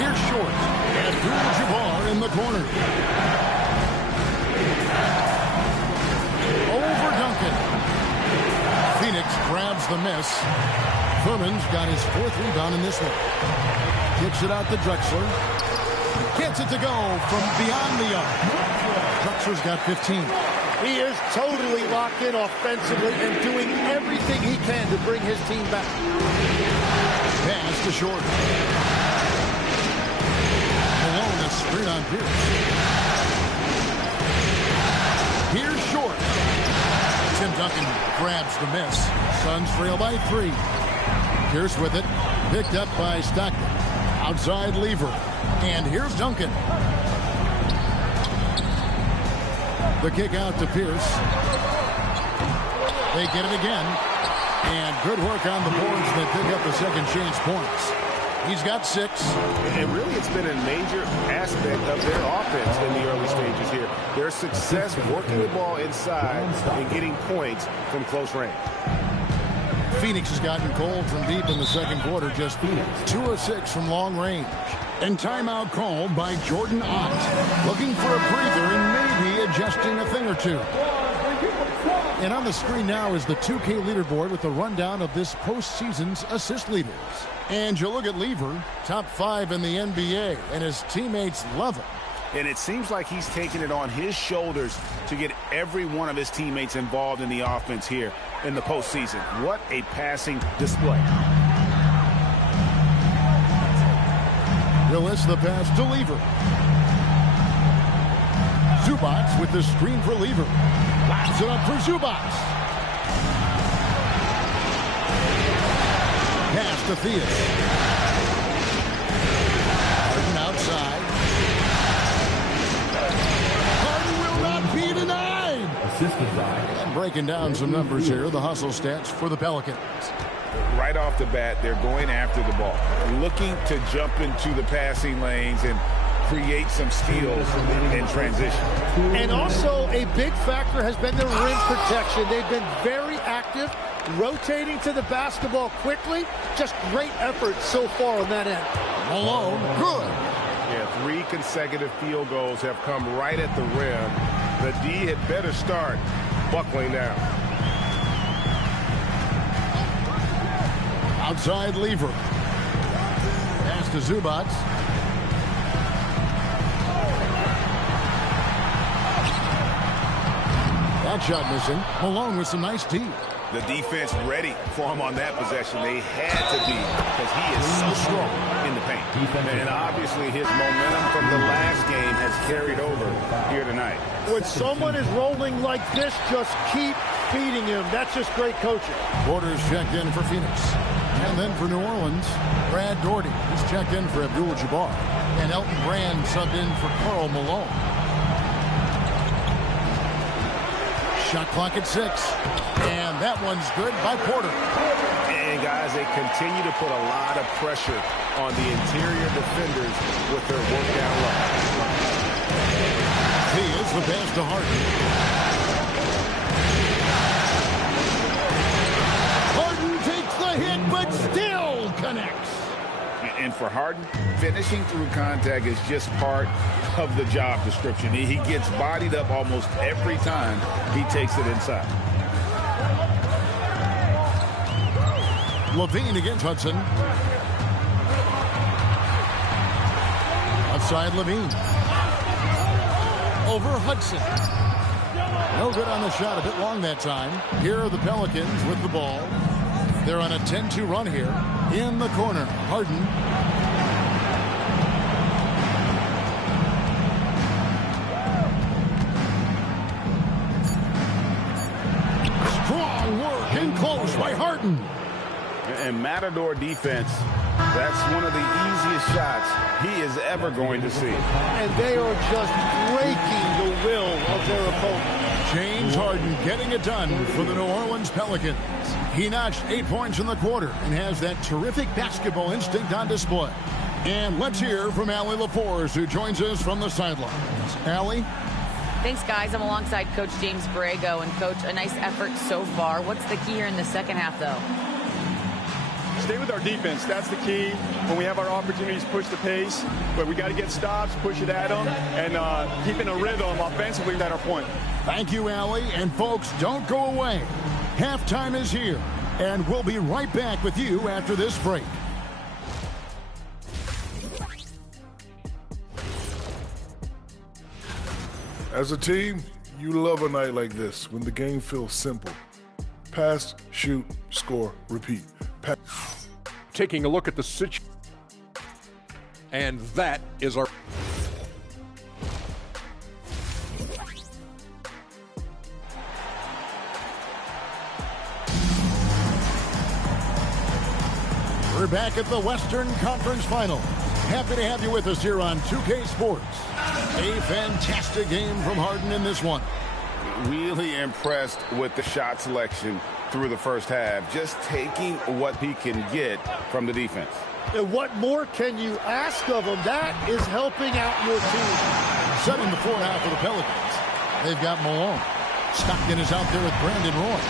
Here's Short. Abdul-Jabbar in the corner. Over Duncan. Phoenix grabs the miss. Thurman's got his 4th rebound in this one. Kicks it out to Drexler. Gets it to go from beyond the arc. Drexler's got 15. He is totally locked in offensively and doing everything he can to bring his team back. Pass to Short. Malone is screen on Pierce. Here's Short. Tim Duncan grabs the miss. Suns trail by 3. Pierce with it. Picked up by Stockton. Outside Lever. And here's Duncan. The kick out to Pierce. They get it again. And good work on the boards. They pick up the second chance points. He's got 6. And really, it's been a major aspect of their offense in the early stages here. Their success working the ball inside and getting points from close range. Phoenix has gotten cold from deep in the second quarter. Just 2 of 6 from long range. And timeout called by Jordan Ott. Looking for a breather and maybe adjusting a thing or two. And on the screen now is the 2K leaderboard with a rundown of this postseason's assist leaders. And you look at Lever, top 5 in the NBA, and his teammates love him. And it seems like he's taking it on his shoulders to get every one of his teammates involved in the offense here in the postseason. What a passing display. Willis the pass to Lever. Zubac with the screen for Lever. Lines it up for Zubac. Pass to Theus. Harden outside. Harden will not be denied. And breaking down some numbers here, the hustle stats for the Pelicans. Right off the bat, they're going after the ball, looking to jump into the passing lanes and create some steals in transition. And also a big factor has been their rim protection. They've been very active, rotating to the basketball quickly. Just great effort so far on that end. Malone, good. Yeah, 3 consecutive field goals have come right at the rim. The D had better start buckling down. Outside Lever. Pass to Zubac. That shot missing. Malone with some nice D. The defense ready for him on that possession. They had to be because he is so strong in the paint. And obviously his momentum from the last game has carried over here tonight. When someone is rolling like this, just keep feeding him. That's just great coaching. Porter's checked in for Phoenix. And then for New Orleans, Brad Daugherty. He's checked in for Abdul-Jabbar. And Elton Brand subbed in for Karl Malone. Shot clock at 6. And that one's good by Porter. And guys, they continue to put a lot of pressure on the interior defenders with their work down low. He is the pass to Harden. Harden takes the hit, but still connects. And for Harden, finishing through contact is just part of the job description. He gets bodied up almost every time he takes it inside. Levine against Hudson. Outside Levine. Over Hudson. No good on the shot. A bit long that time. Here are the Pelicans with the ball. They're on a 10-2 run here. In the corner, Harden. Strong work and close by Harden. And Matador defense, that's one of the easiest shots he is ever going to see. And they are just breaking the will of their opponent. James Harden getting it done for the New Orleans Pelicans. He notched 8 points in the quarter and has that terrific basketball instinct on display. And let's hear from Allie LaForce, who joins us from the sidelines. Allie? Thanks, guys. I'm alongside Coach James Borrego. And, Coach, a nice effort so far. What's the key here in the second half, though? Stay with our defense. That's the key. When we have our opportunities, push the pace. But we got to get stops, push it at them, and keeping a rhythm offensively at our point. Thank you, Allie. And, folks, don't go away. Halftime is here, and we'll be right back with you after this break. As a team, you love a night like this when the game feels simple. Pass, shoot, score, repeat. Taking a look at the situation, and that is our... We're back at the Western Conference Final. Happy to have you with us here on 2K Sports. A fantastic game from Harden in this one. really impressed with the shot selection through the first half, just taking what he can get from the defense. And what more can you ask of him? That is helping out your team. Setting the forehalf for the Pelicans. They've got Malone. Stockton is out there with Brandon Roy.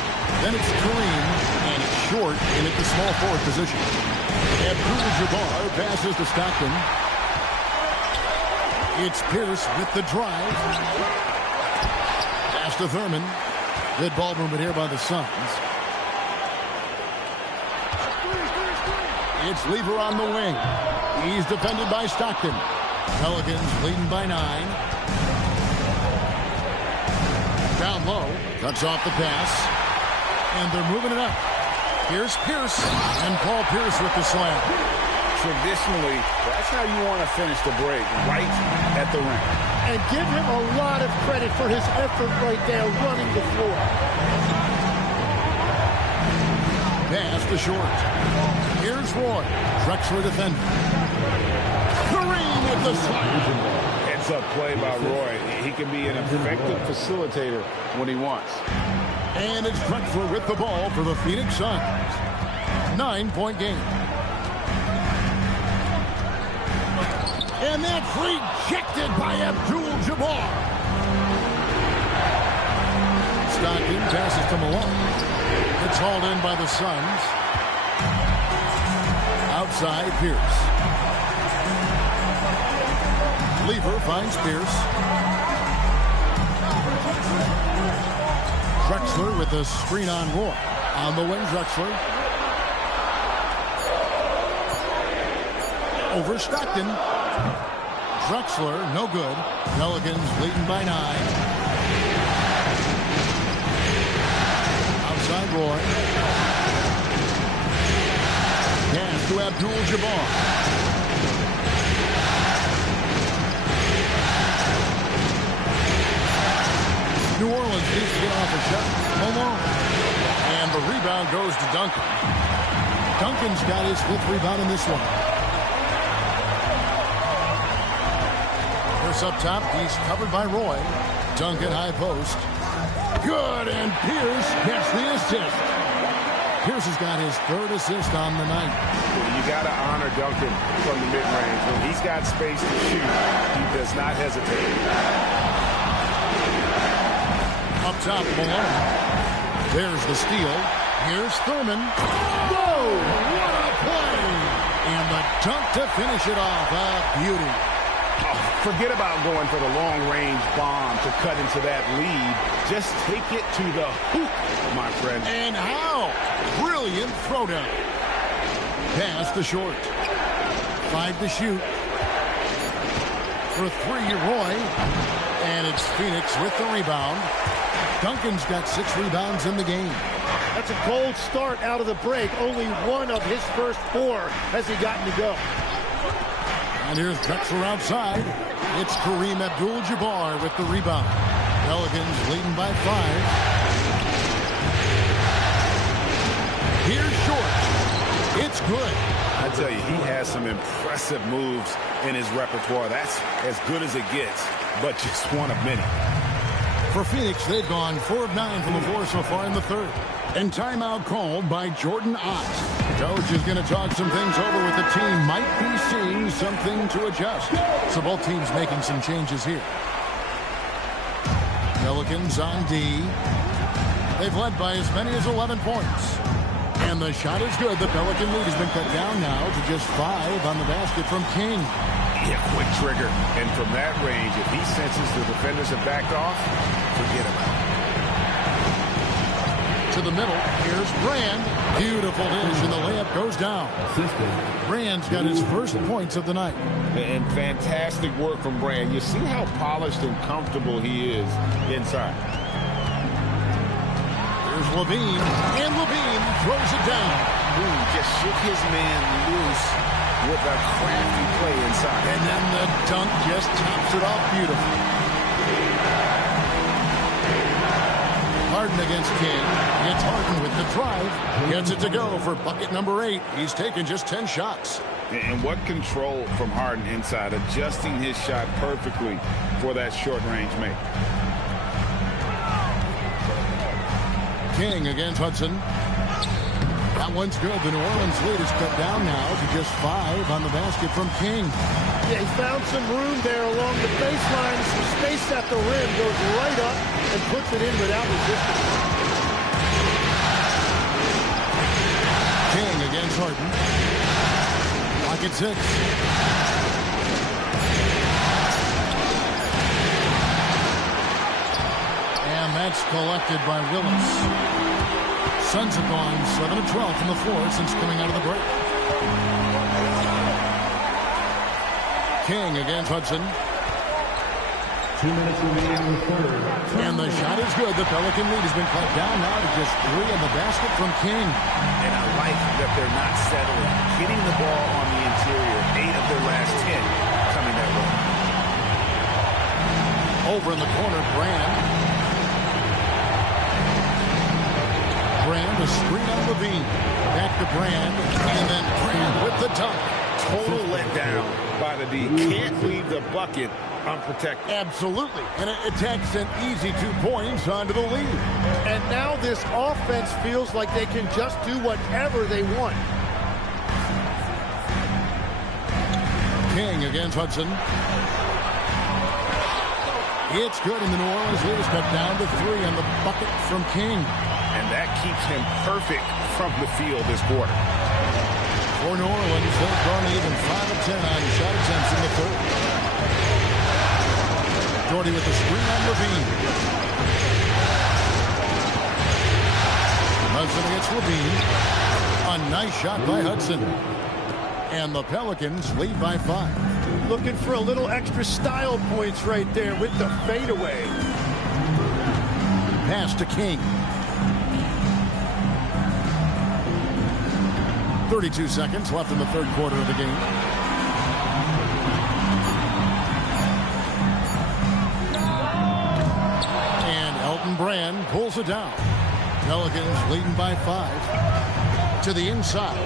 Then it's Kareem, and it's Short in at the small forward position. Abdul-Jabbar passes to Stockton. It's Pierce with the drive. Pass to Thurman. Good ball movement here by the Suns. It's Lever on the wing. He's defended by Stockton. Pelicans leading by 9. Down low. Cuts off the pass. And they're moving it up. Here's Pierce. And Paul Pierce with the slam. Traditionally, that's how you want to finish the break, right at the rim. And give him a lot of credit for his effort right there running the floor. Pass to Short. Here's Roy. Drexler defending. Kareem with the slide. Heads up play by Roy. He can be an effective facilitator when he wants. And it's Drexler with the ball for the Phoenix Suns. 9-point game. And that's rejected by Abdul-Jabbar. Stockton passes to Malone. It's hauled in by the Suns. Outside, Pierce. Lever finds Pierce. Drexler with the screen on Roy. On the wing, Drexler. Over Stockton. Drexler, no good. Pelicans leading by 9. Outside Roy. Pass to Abdul-Jabbar. New Orleans needs to get off a shot. Malone. And the rebound goes to Duncan. Duncan's got his 5th rebound in this one. Pierce up top. He's covered by Roy. Duncan high post. Good, and Pierce gets the assist. Pierce has got his 3rd assist on the night. You got to honor Duncan from the mid-range. When he's got space to shoot, he does not hesitate. Up top, Malone. There's the steal. Here's Thurman. Whoa! What a play! And the dunk to finish it off. A beauty. Forget about going for the long-range bomb to cut into that lead. Just take it to the hoop, my friend. And how? Brilliant throwdown. Pass to Short. 5 to shoot. For 3, Roy. And it's Phoenix with the rebound. Duncan's got 6 rebounds in the game. That's a cold start out of the break. Only 1 of his first 4 has he gotten to go. And here's Drexler outside. It's Kareem Abdul-Jabbar with the rebound. Pelicans leading by 5. Here's Short. It's good. I tell you, he has some impressive moves in his repertoire. That's as good as it gets, but just one of many. For Phoenix, they've gone 4 of 9 from the floor so far in the 3rd. And timeout called by Jordan Ott. Coach is going to talk some things over with the team. Might be seeing something to adjust. So both teams making some changes here. Pelicans on D. They've led by as many as 11 points. And the shot is good. The Pelican lead has been cut down now to just 5 on the basket from King. Yeah, quick trigger. And from that range, if he senses the defenders have backed off, forget about it. To the middle. Here's Brand. Beautiful dish, and the layup goes down. Brand's got his first points of the night. And fantastic work from Brand. You see how polished and comfortable he is inside. Here's Levine. And Levine throws it down. Ooh, just shook his man loose with a crafty play inside. And then the dunk just tops it off beautifully. Harden against King. It's Harden with the drive. Gets it to go for bucket number 8. He's taken just 10 shots. And what control from Harden inside, adjusting his shot perfectly for that short-range make. King against Hudson. That one's good. The New Orleans lead is cut down now to just 5 on the basket from King. Yeah, he found some room there along the baseline. Some space at the rim. Goes right up and puts it in without resistance. King against Harden. Lock at 6. And that's collected by Willis. Suns have gone 7 of 12 from the floor since coming out of the break. King against Hudson. 2 minutes remaining in the third. And the shot is good. The Pelican lead has been cut down now to just 3 in the basket from King. And I like that they're not settling. Hitting the ball on the interior. 8 of their last 10 coming that way. Over in the corner, Brand. Brand, a screen on Levine. Back to Brand. And then Brand with the dunk. Total letdown by the D. Can't leave the bucket unprotected. Absolutely. And it takes an easy 2 points onto the lead. And now this offense feels like they can just do whatever they want. King against Hudson. It's good, and the New Orleans lead is cut down to 3 on the bucket from King. And that keeps him perfect from the field this quarter. For New Orleans, they've gone even 5 of 10 on shot attempts in the third. Jordy with the screen on Levine. Hudson against Levine. A nice shot by Hudson. And the Pelicans lead by 5. Looking for a little extra style points right there with the fadeaway. Pass to King. 32 seconds left in the third quarter of the game. And Elton Brand pulls it down. Pelicans leading by 5. To the inside.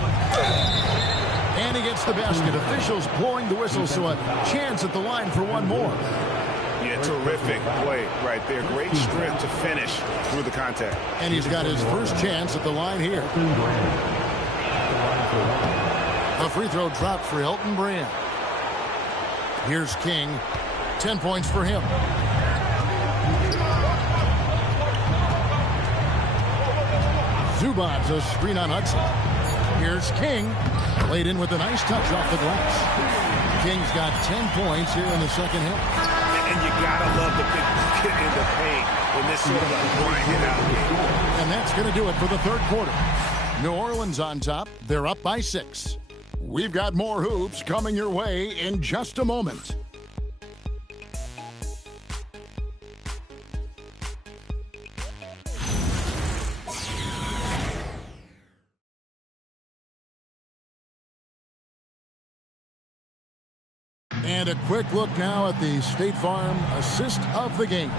And he gets the basket. Officials blowing the whistle, so a chance at the line for one more. Yeah, terrific play right there. Great strength to finish through the contact. And he's got his first chance at the line here. A free throw dropped for Elton Brand. Here's King. 10 points for him. Zubac's a screen on Hudson. Here's King. Played in with a nice touch off the glass. King's got 10 points here in the second half. And you gotta love the big get in the paint in this sort of a grinded out game. And that's going to do it for the third quarter. New Orleans on top. They're up by 6. We've got more hoops coming your way in just a moment. And a quick look now at the State Farm assist of the game.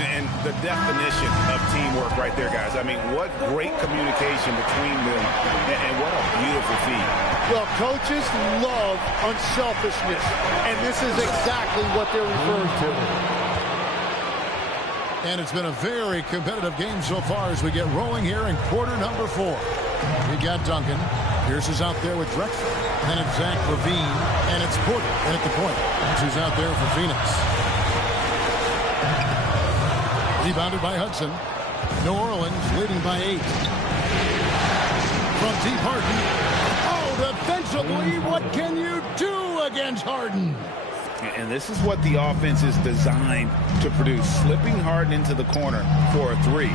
And the definition of teamwork right there, guys. I mean, what great communication between them, and what a beautiful feat. Well, coaches love unselfishness, and this is exactly what they're referring to. And it's been a very competitive game so far as we get rolling here in quarter number 4. We got Duncan. Pierce is out there with Drexler. Then it's Zach Levine, and it's Porter at the point. Who's out there for Phoenix. Rebounded by Hudson. New Orleans leading by 8. From deep Harden. Oh, defensively, what can you do against Harden? And this is what the offense is designed to produce. Slipping Harden into the corner for a 3.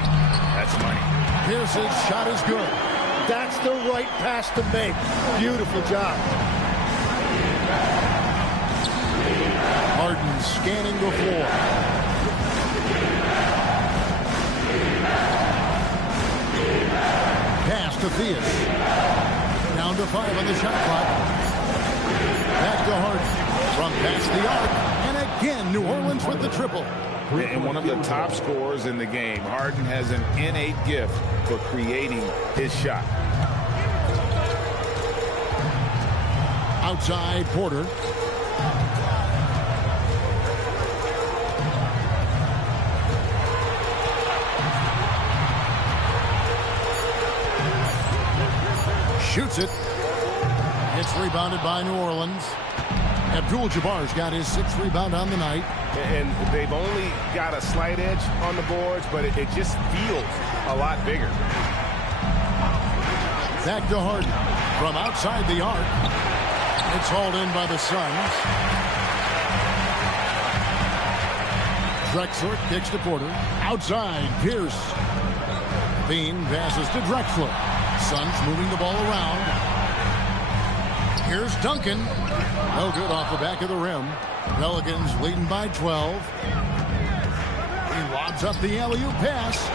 That's money. Pierce's shot is good. That's the right pass to make. Beautiful job. Harden scanning the floor. Pass to Theus. Down to 5 on the shot clock. Back to Harden. From past the arc. And again, New Orleans with the triple. And one of the top scorers in the game. Harden has an innate gift for creating his shot. Outside, Porter. Shoots it. It's rebounded by New Orleans. Abdul-Jabbar's got his 6th rebound on the night. And they've only got a slight edge on the boards, but it just feels a lot bigger. Back to Harden from outside the arc. It's hauled in by the Suns. Drexler kicks to Porter. Outside, Pierce. Bean passes to Drexler. Suns moving the ball around. Here's Duncan. No good off the back of the rim. Pelicans leading by 12. He lobs up the alley-oop pass.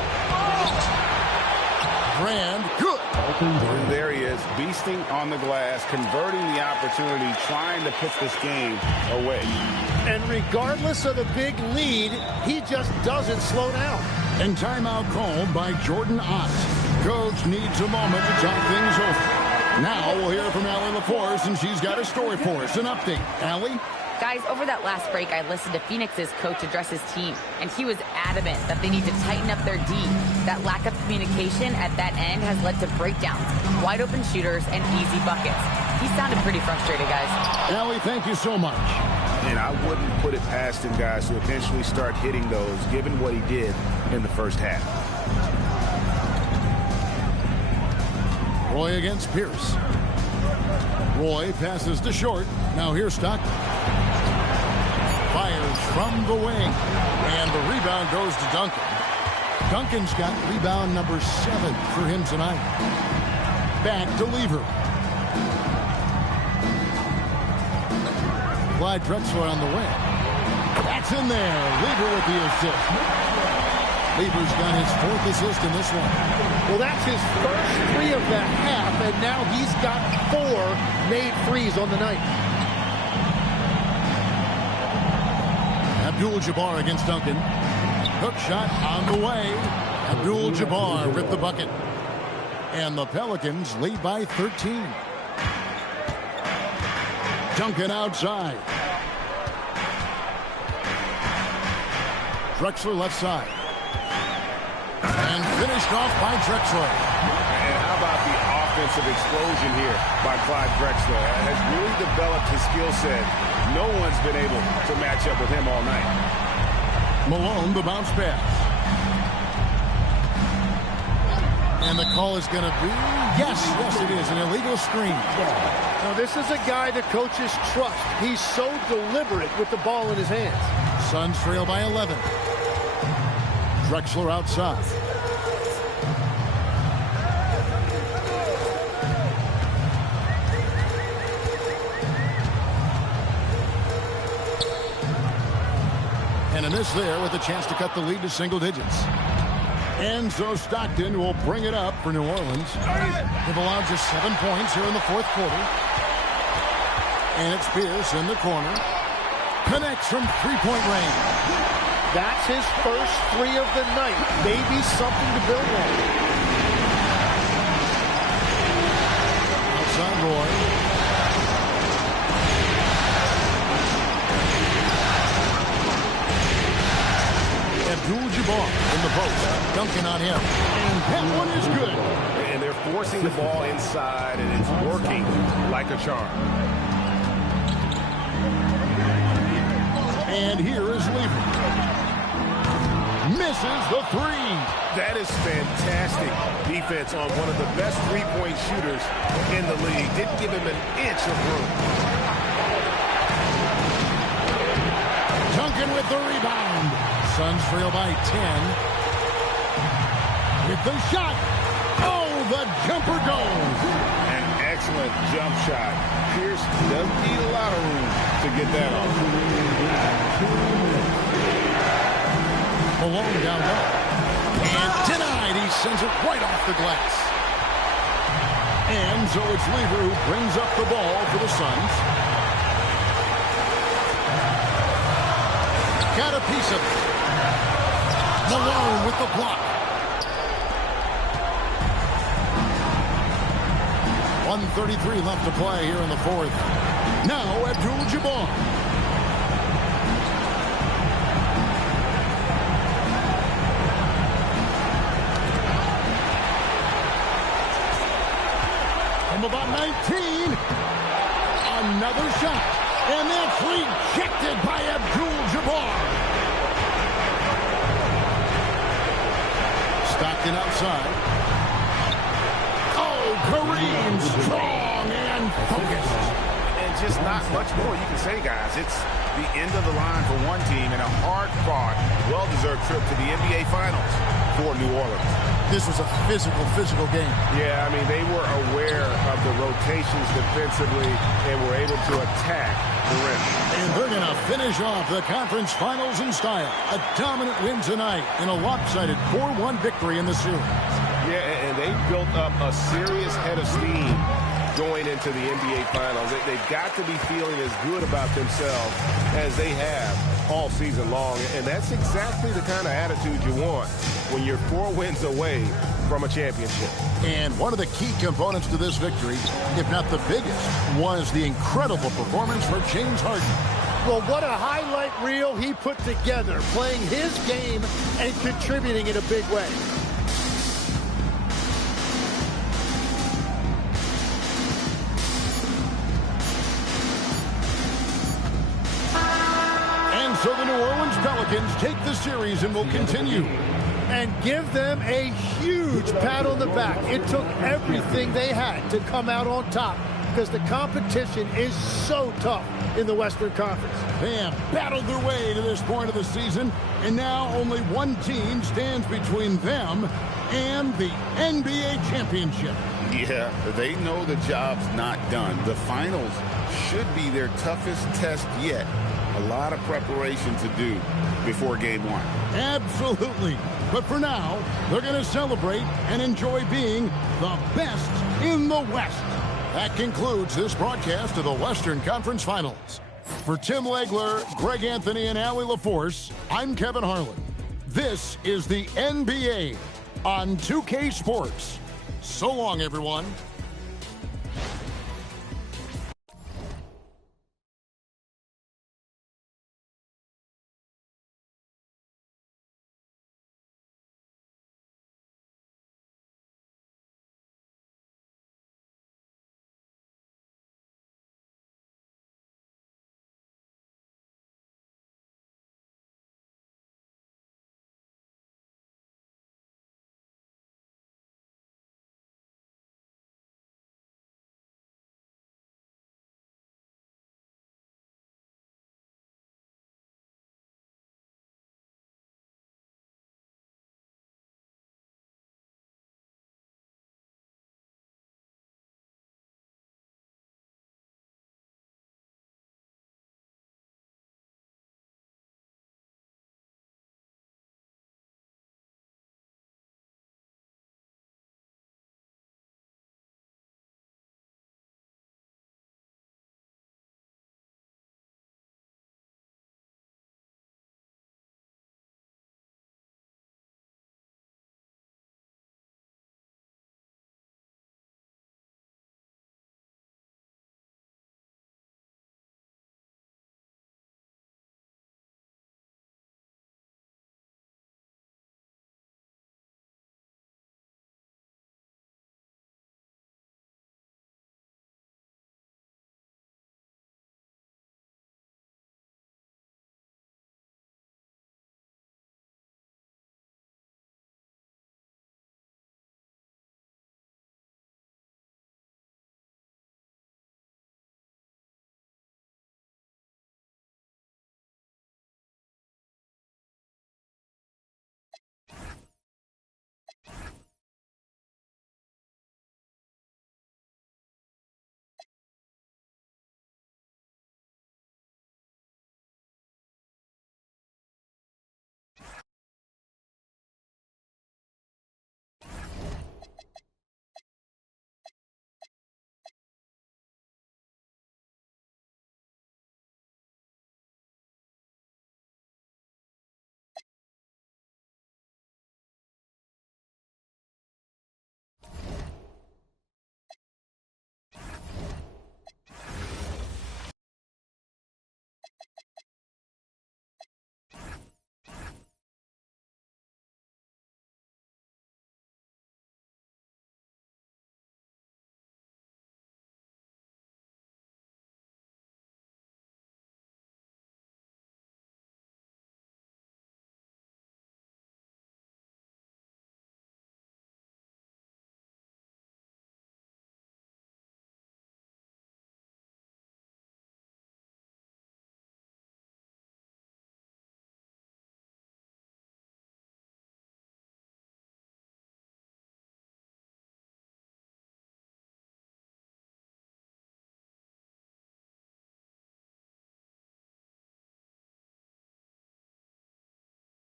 Grand, good. And there he is, beasting on the glass, converting the opportunity, trying to put this game away. And regardless of the big lead, he just doesn't slow down. And timeout called by Jordan Ott. Coach needs a moment to talk things over. Now we'll hear from Allie LaForce, and she's got a story for us. An update. Allie? Guys, over that last break, I listened to Phoenix's coach address his team, and he was adamant that they need to tighten up their D. That lack of communication at that end has led to breakdowns, wide open shooters, and easy buckets. He sounded pretty frustrated, guys. Allie, thank you so much. And I wouldn't put it past him, guys, to eventually start hitting those, given what he did in the first half. Roy against Pierce. Roy passes to Short. Now here's Stockton. Fires from the wing. And the rebound goes to Duncan. Duncan's got rebound number 7 for him tonight. Back to Lever. Clyde Drexler on the wing. That's in there. Lever with the assist. Lever's got his 4th assist in this one. Well, that's his first 3 of the half, and now he's got 4 made threes on the night. Abdul-Jabbar against Duncan. Hook shot on the way. Abdul-Jabbar with the bucket. And the Pelicans lead by 13. Duncan outside. Drexler left side. And finished off by Drexler. And how about the offensive explosion here by Clyde Drexler? Has really developed his skill set. No one's been able to match up with him all night. Malone, the bounce pass. And the call is going to be, yes, it is, an illegal screen. Now, this is a guy the coaches trust. He's so deliberate with the ball in his hands. Suns trail by 11. Drexler outside. And a miss there with a chance to cut the lead to single digits. And so Stockton will bring it up for New Orleans. They've allowed just 7 points here in the 4th quarter. And it's Pierce in the corner. Connects from 3-point range. That's his first 3 of the night. Maybe something to build on. Outside Roy. Abdul-Jabbar in the post. Duncan on him. And that one is good. And they're forcing the ball inside, and it's working like a charm. And here is Lever. Misses the 3. That is fantastic defense on one of the best three-point shooters in the league. Didn't give him an inch of room. Duncan with the rebound. Suns trail by 10. With the shot. Oh, the jumper goes. An excellent jump shot. Pierce doesn't need a lot of room to get that off. Malone down low. And denied. He sends it right off the glass. And so it's Lever who brings up the ball for the Suns. Got a piece of it. Malone with the block. 1:33 left to play here in the 4th. Now Abdul-Jabbar. From about Another shot. And that's rejected by Abdul-Jabbar. Stockton outside. Oh, Kareem, strong and focused. And just not much more you can say, guys. It's the end of the line for one team and a hard-fought, well-deserved trip to the NBA Finals for New Orleans. This was a physical game. Yeah, I mean, they were aware of the rotations defensively and were able to attack the rim. And they're going to finish off the conference finals in style. A dominant win tonight in a lopsided 4-1 victory in the series. Yeah, and they built up a serious head of steam going into the NBA Finals. They've got to be feeling as good about themselves as they have all season long. And that's exactly the kind of attitude you want when you're 4 wins away from a championship. And one of the key components to this victory, if not the biggest, was the incredible performance for James Harden. Well, what a highlight reel he put together, playing his game and contributing in a big way. And so the New Orleans Pelicans take the series and will continue. And give them a huge pat on the back. It took everything they had to come out on top because the competition is so tough in the Western Conference. They have battled their way to this point of the season, and now only one team stands between them and the NBA championship. Yeah, they know the job's not done. The finals should be their toughest test yet. A lot of preparation to do before game one. Absolutely. But for now, they're going to celebrate and enjoy being the best in the West. That concludes this broadcast of the Western Conference Finals. For Tim Legler, Greg Anthony, and Allie LaForce, I'm Kevin Harlan. This is the NBA on 2K Sports. So long, everyone.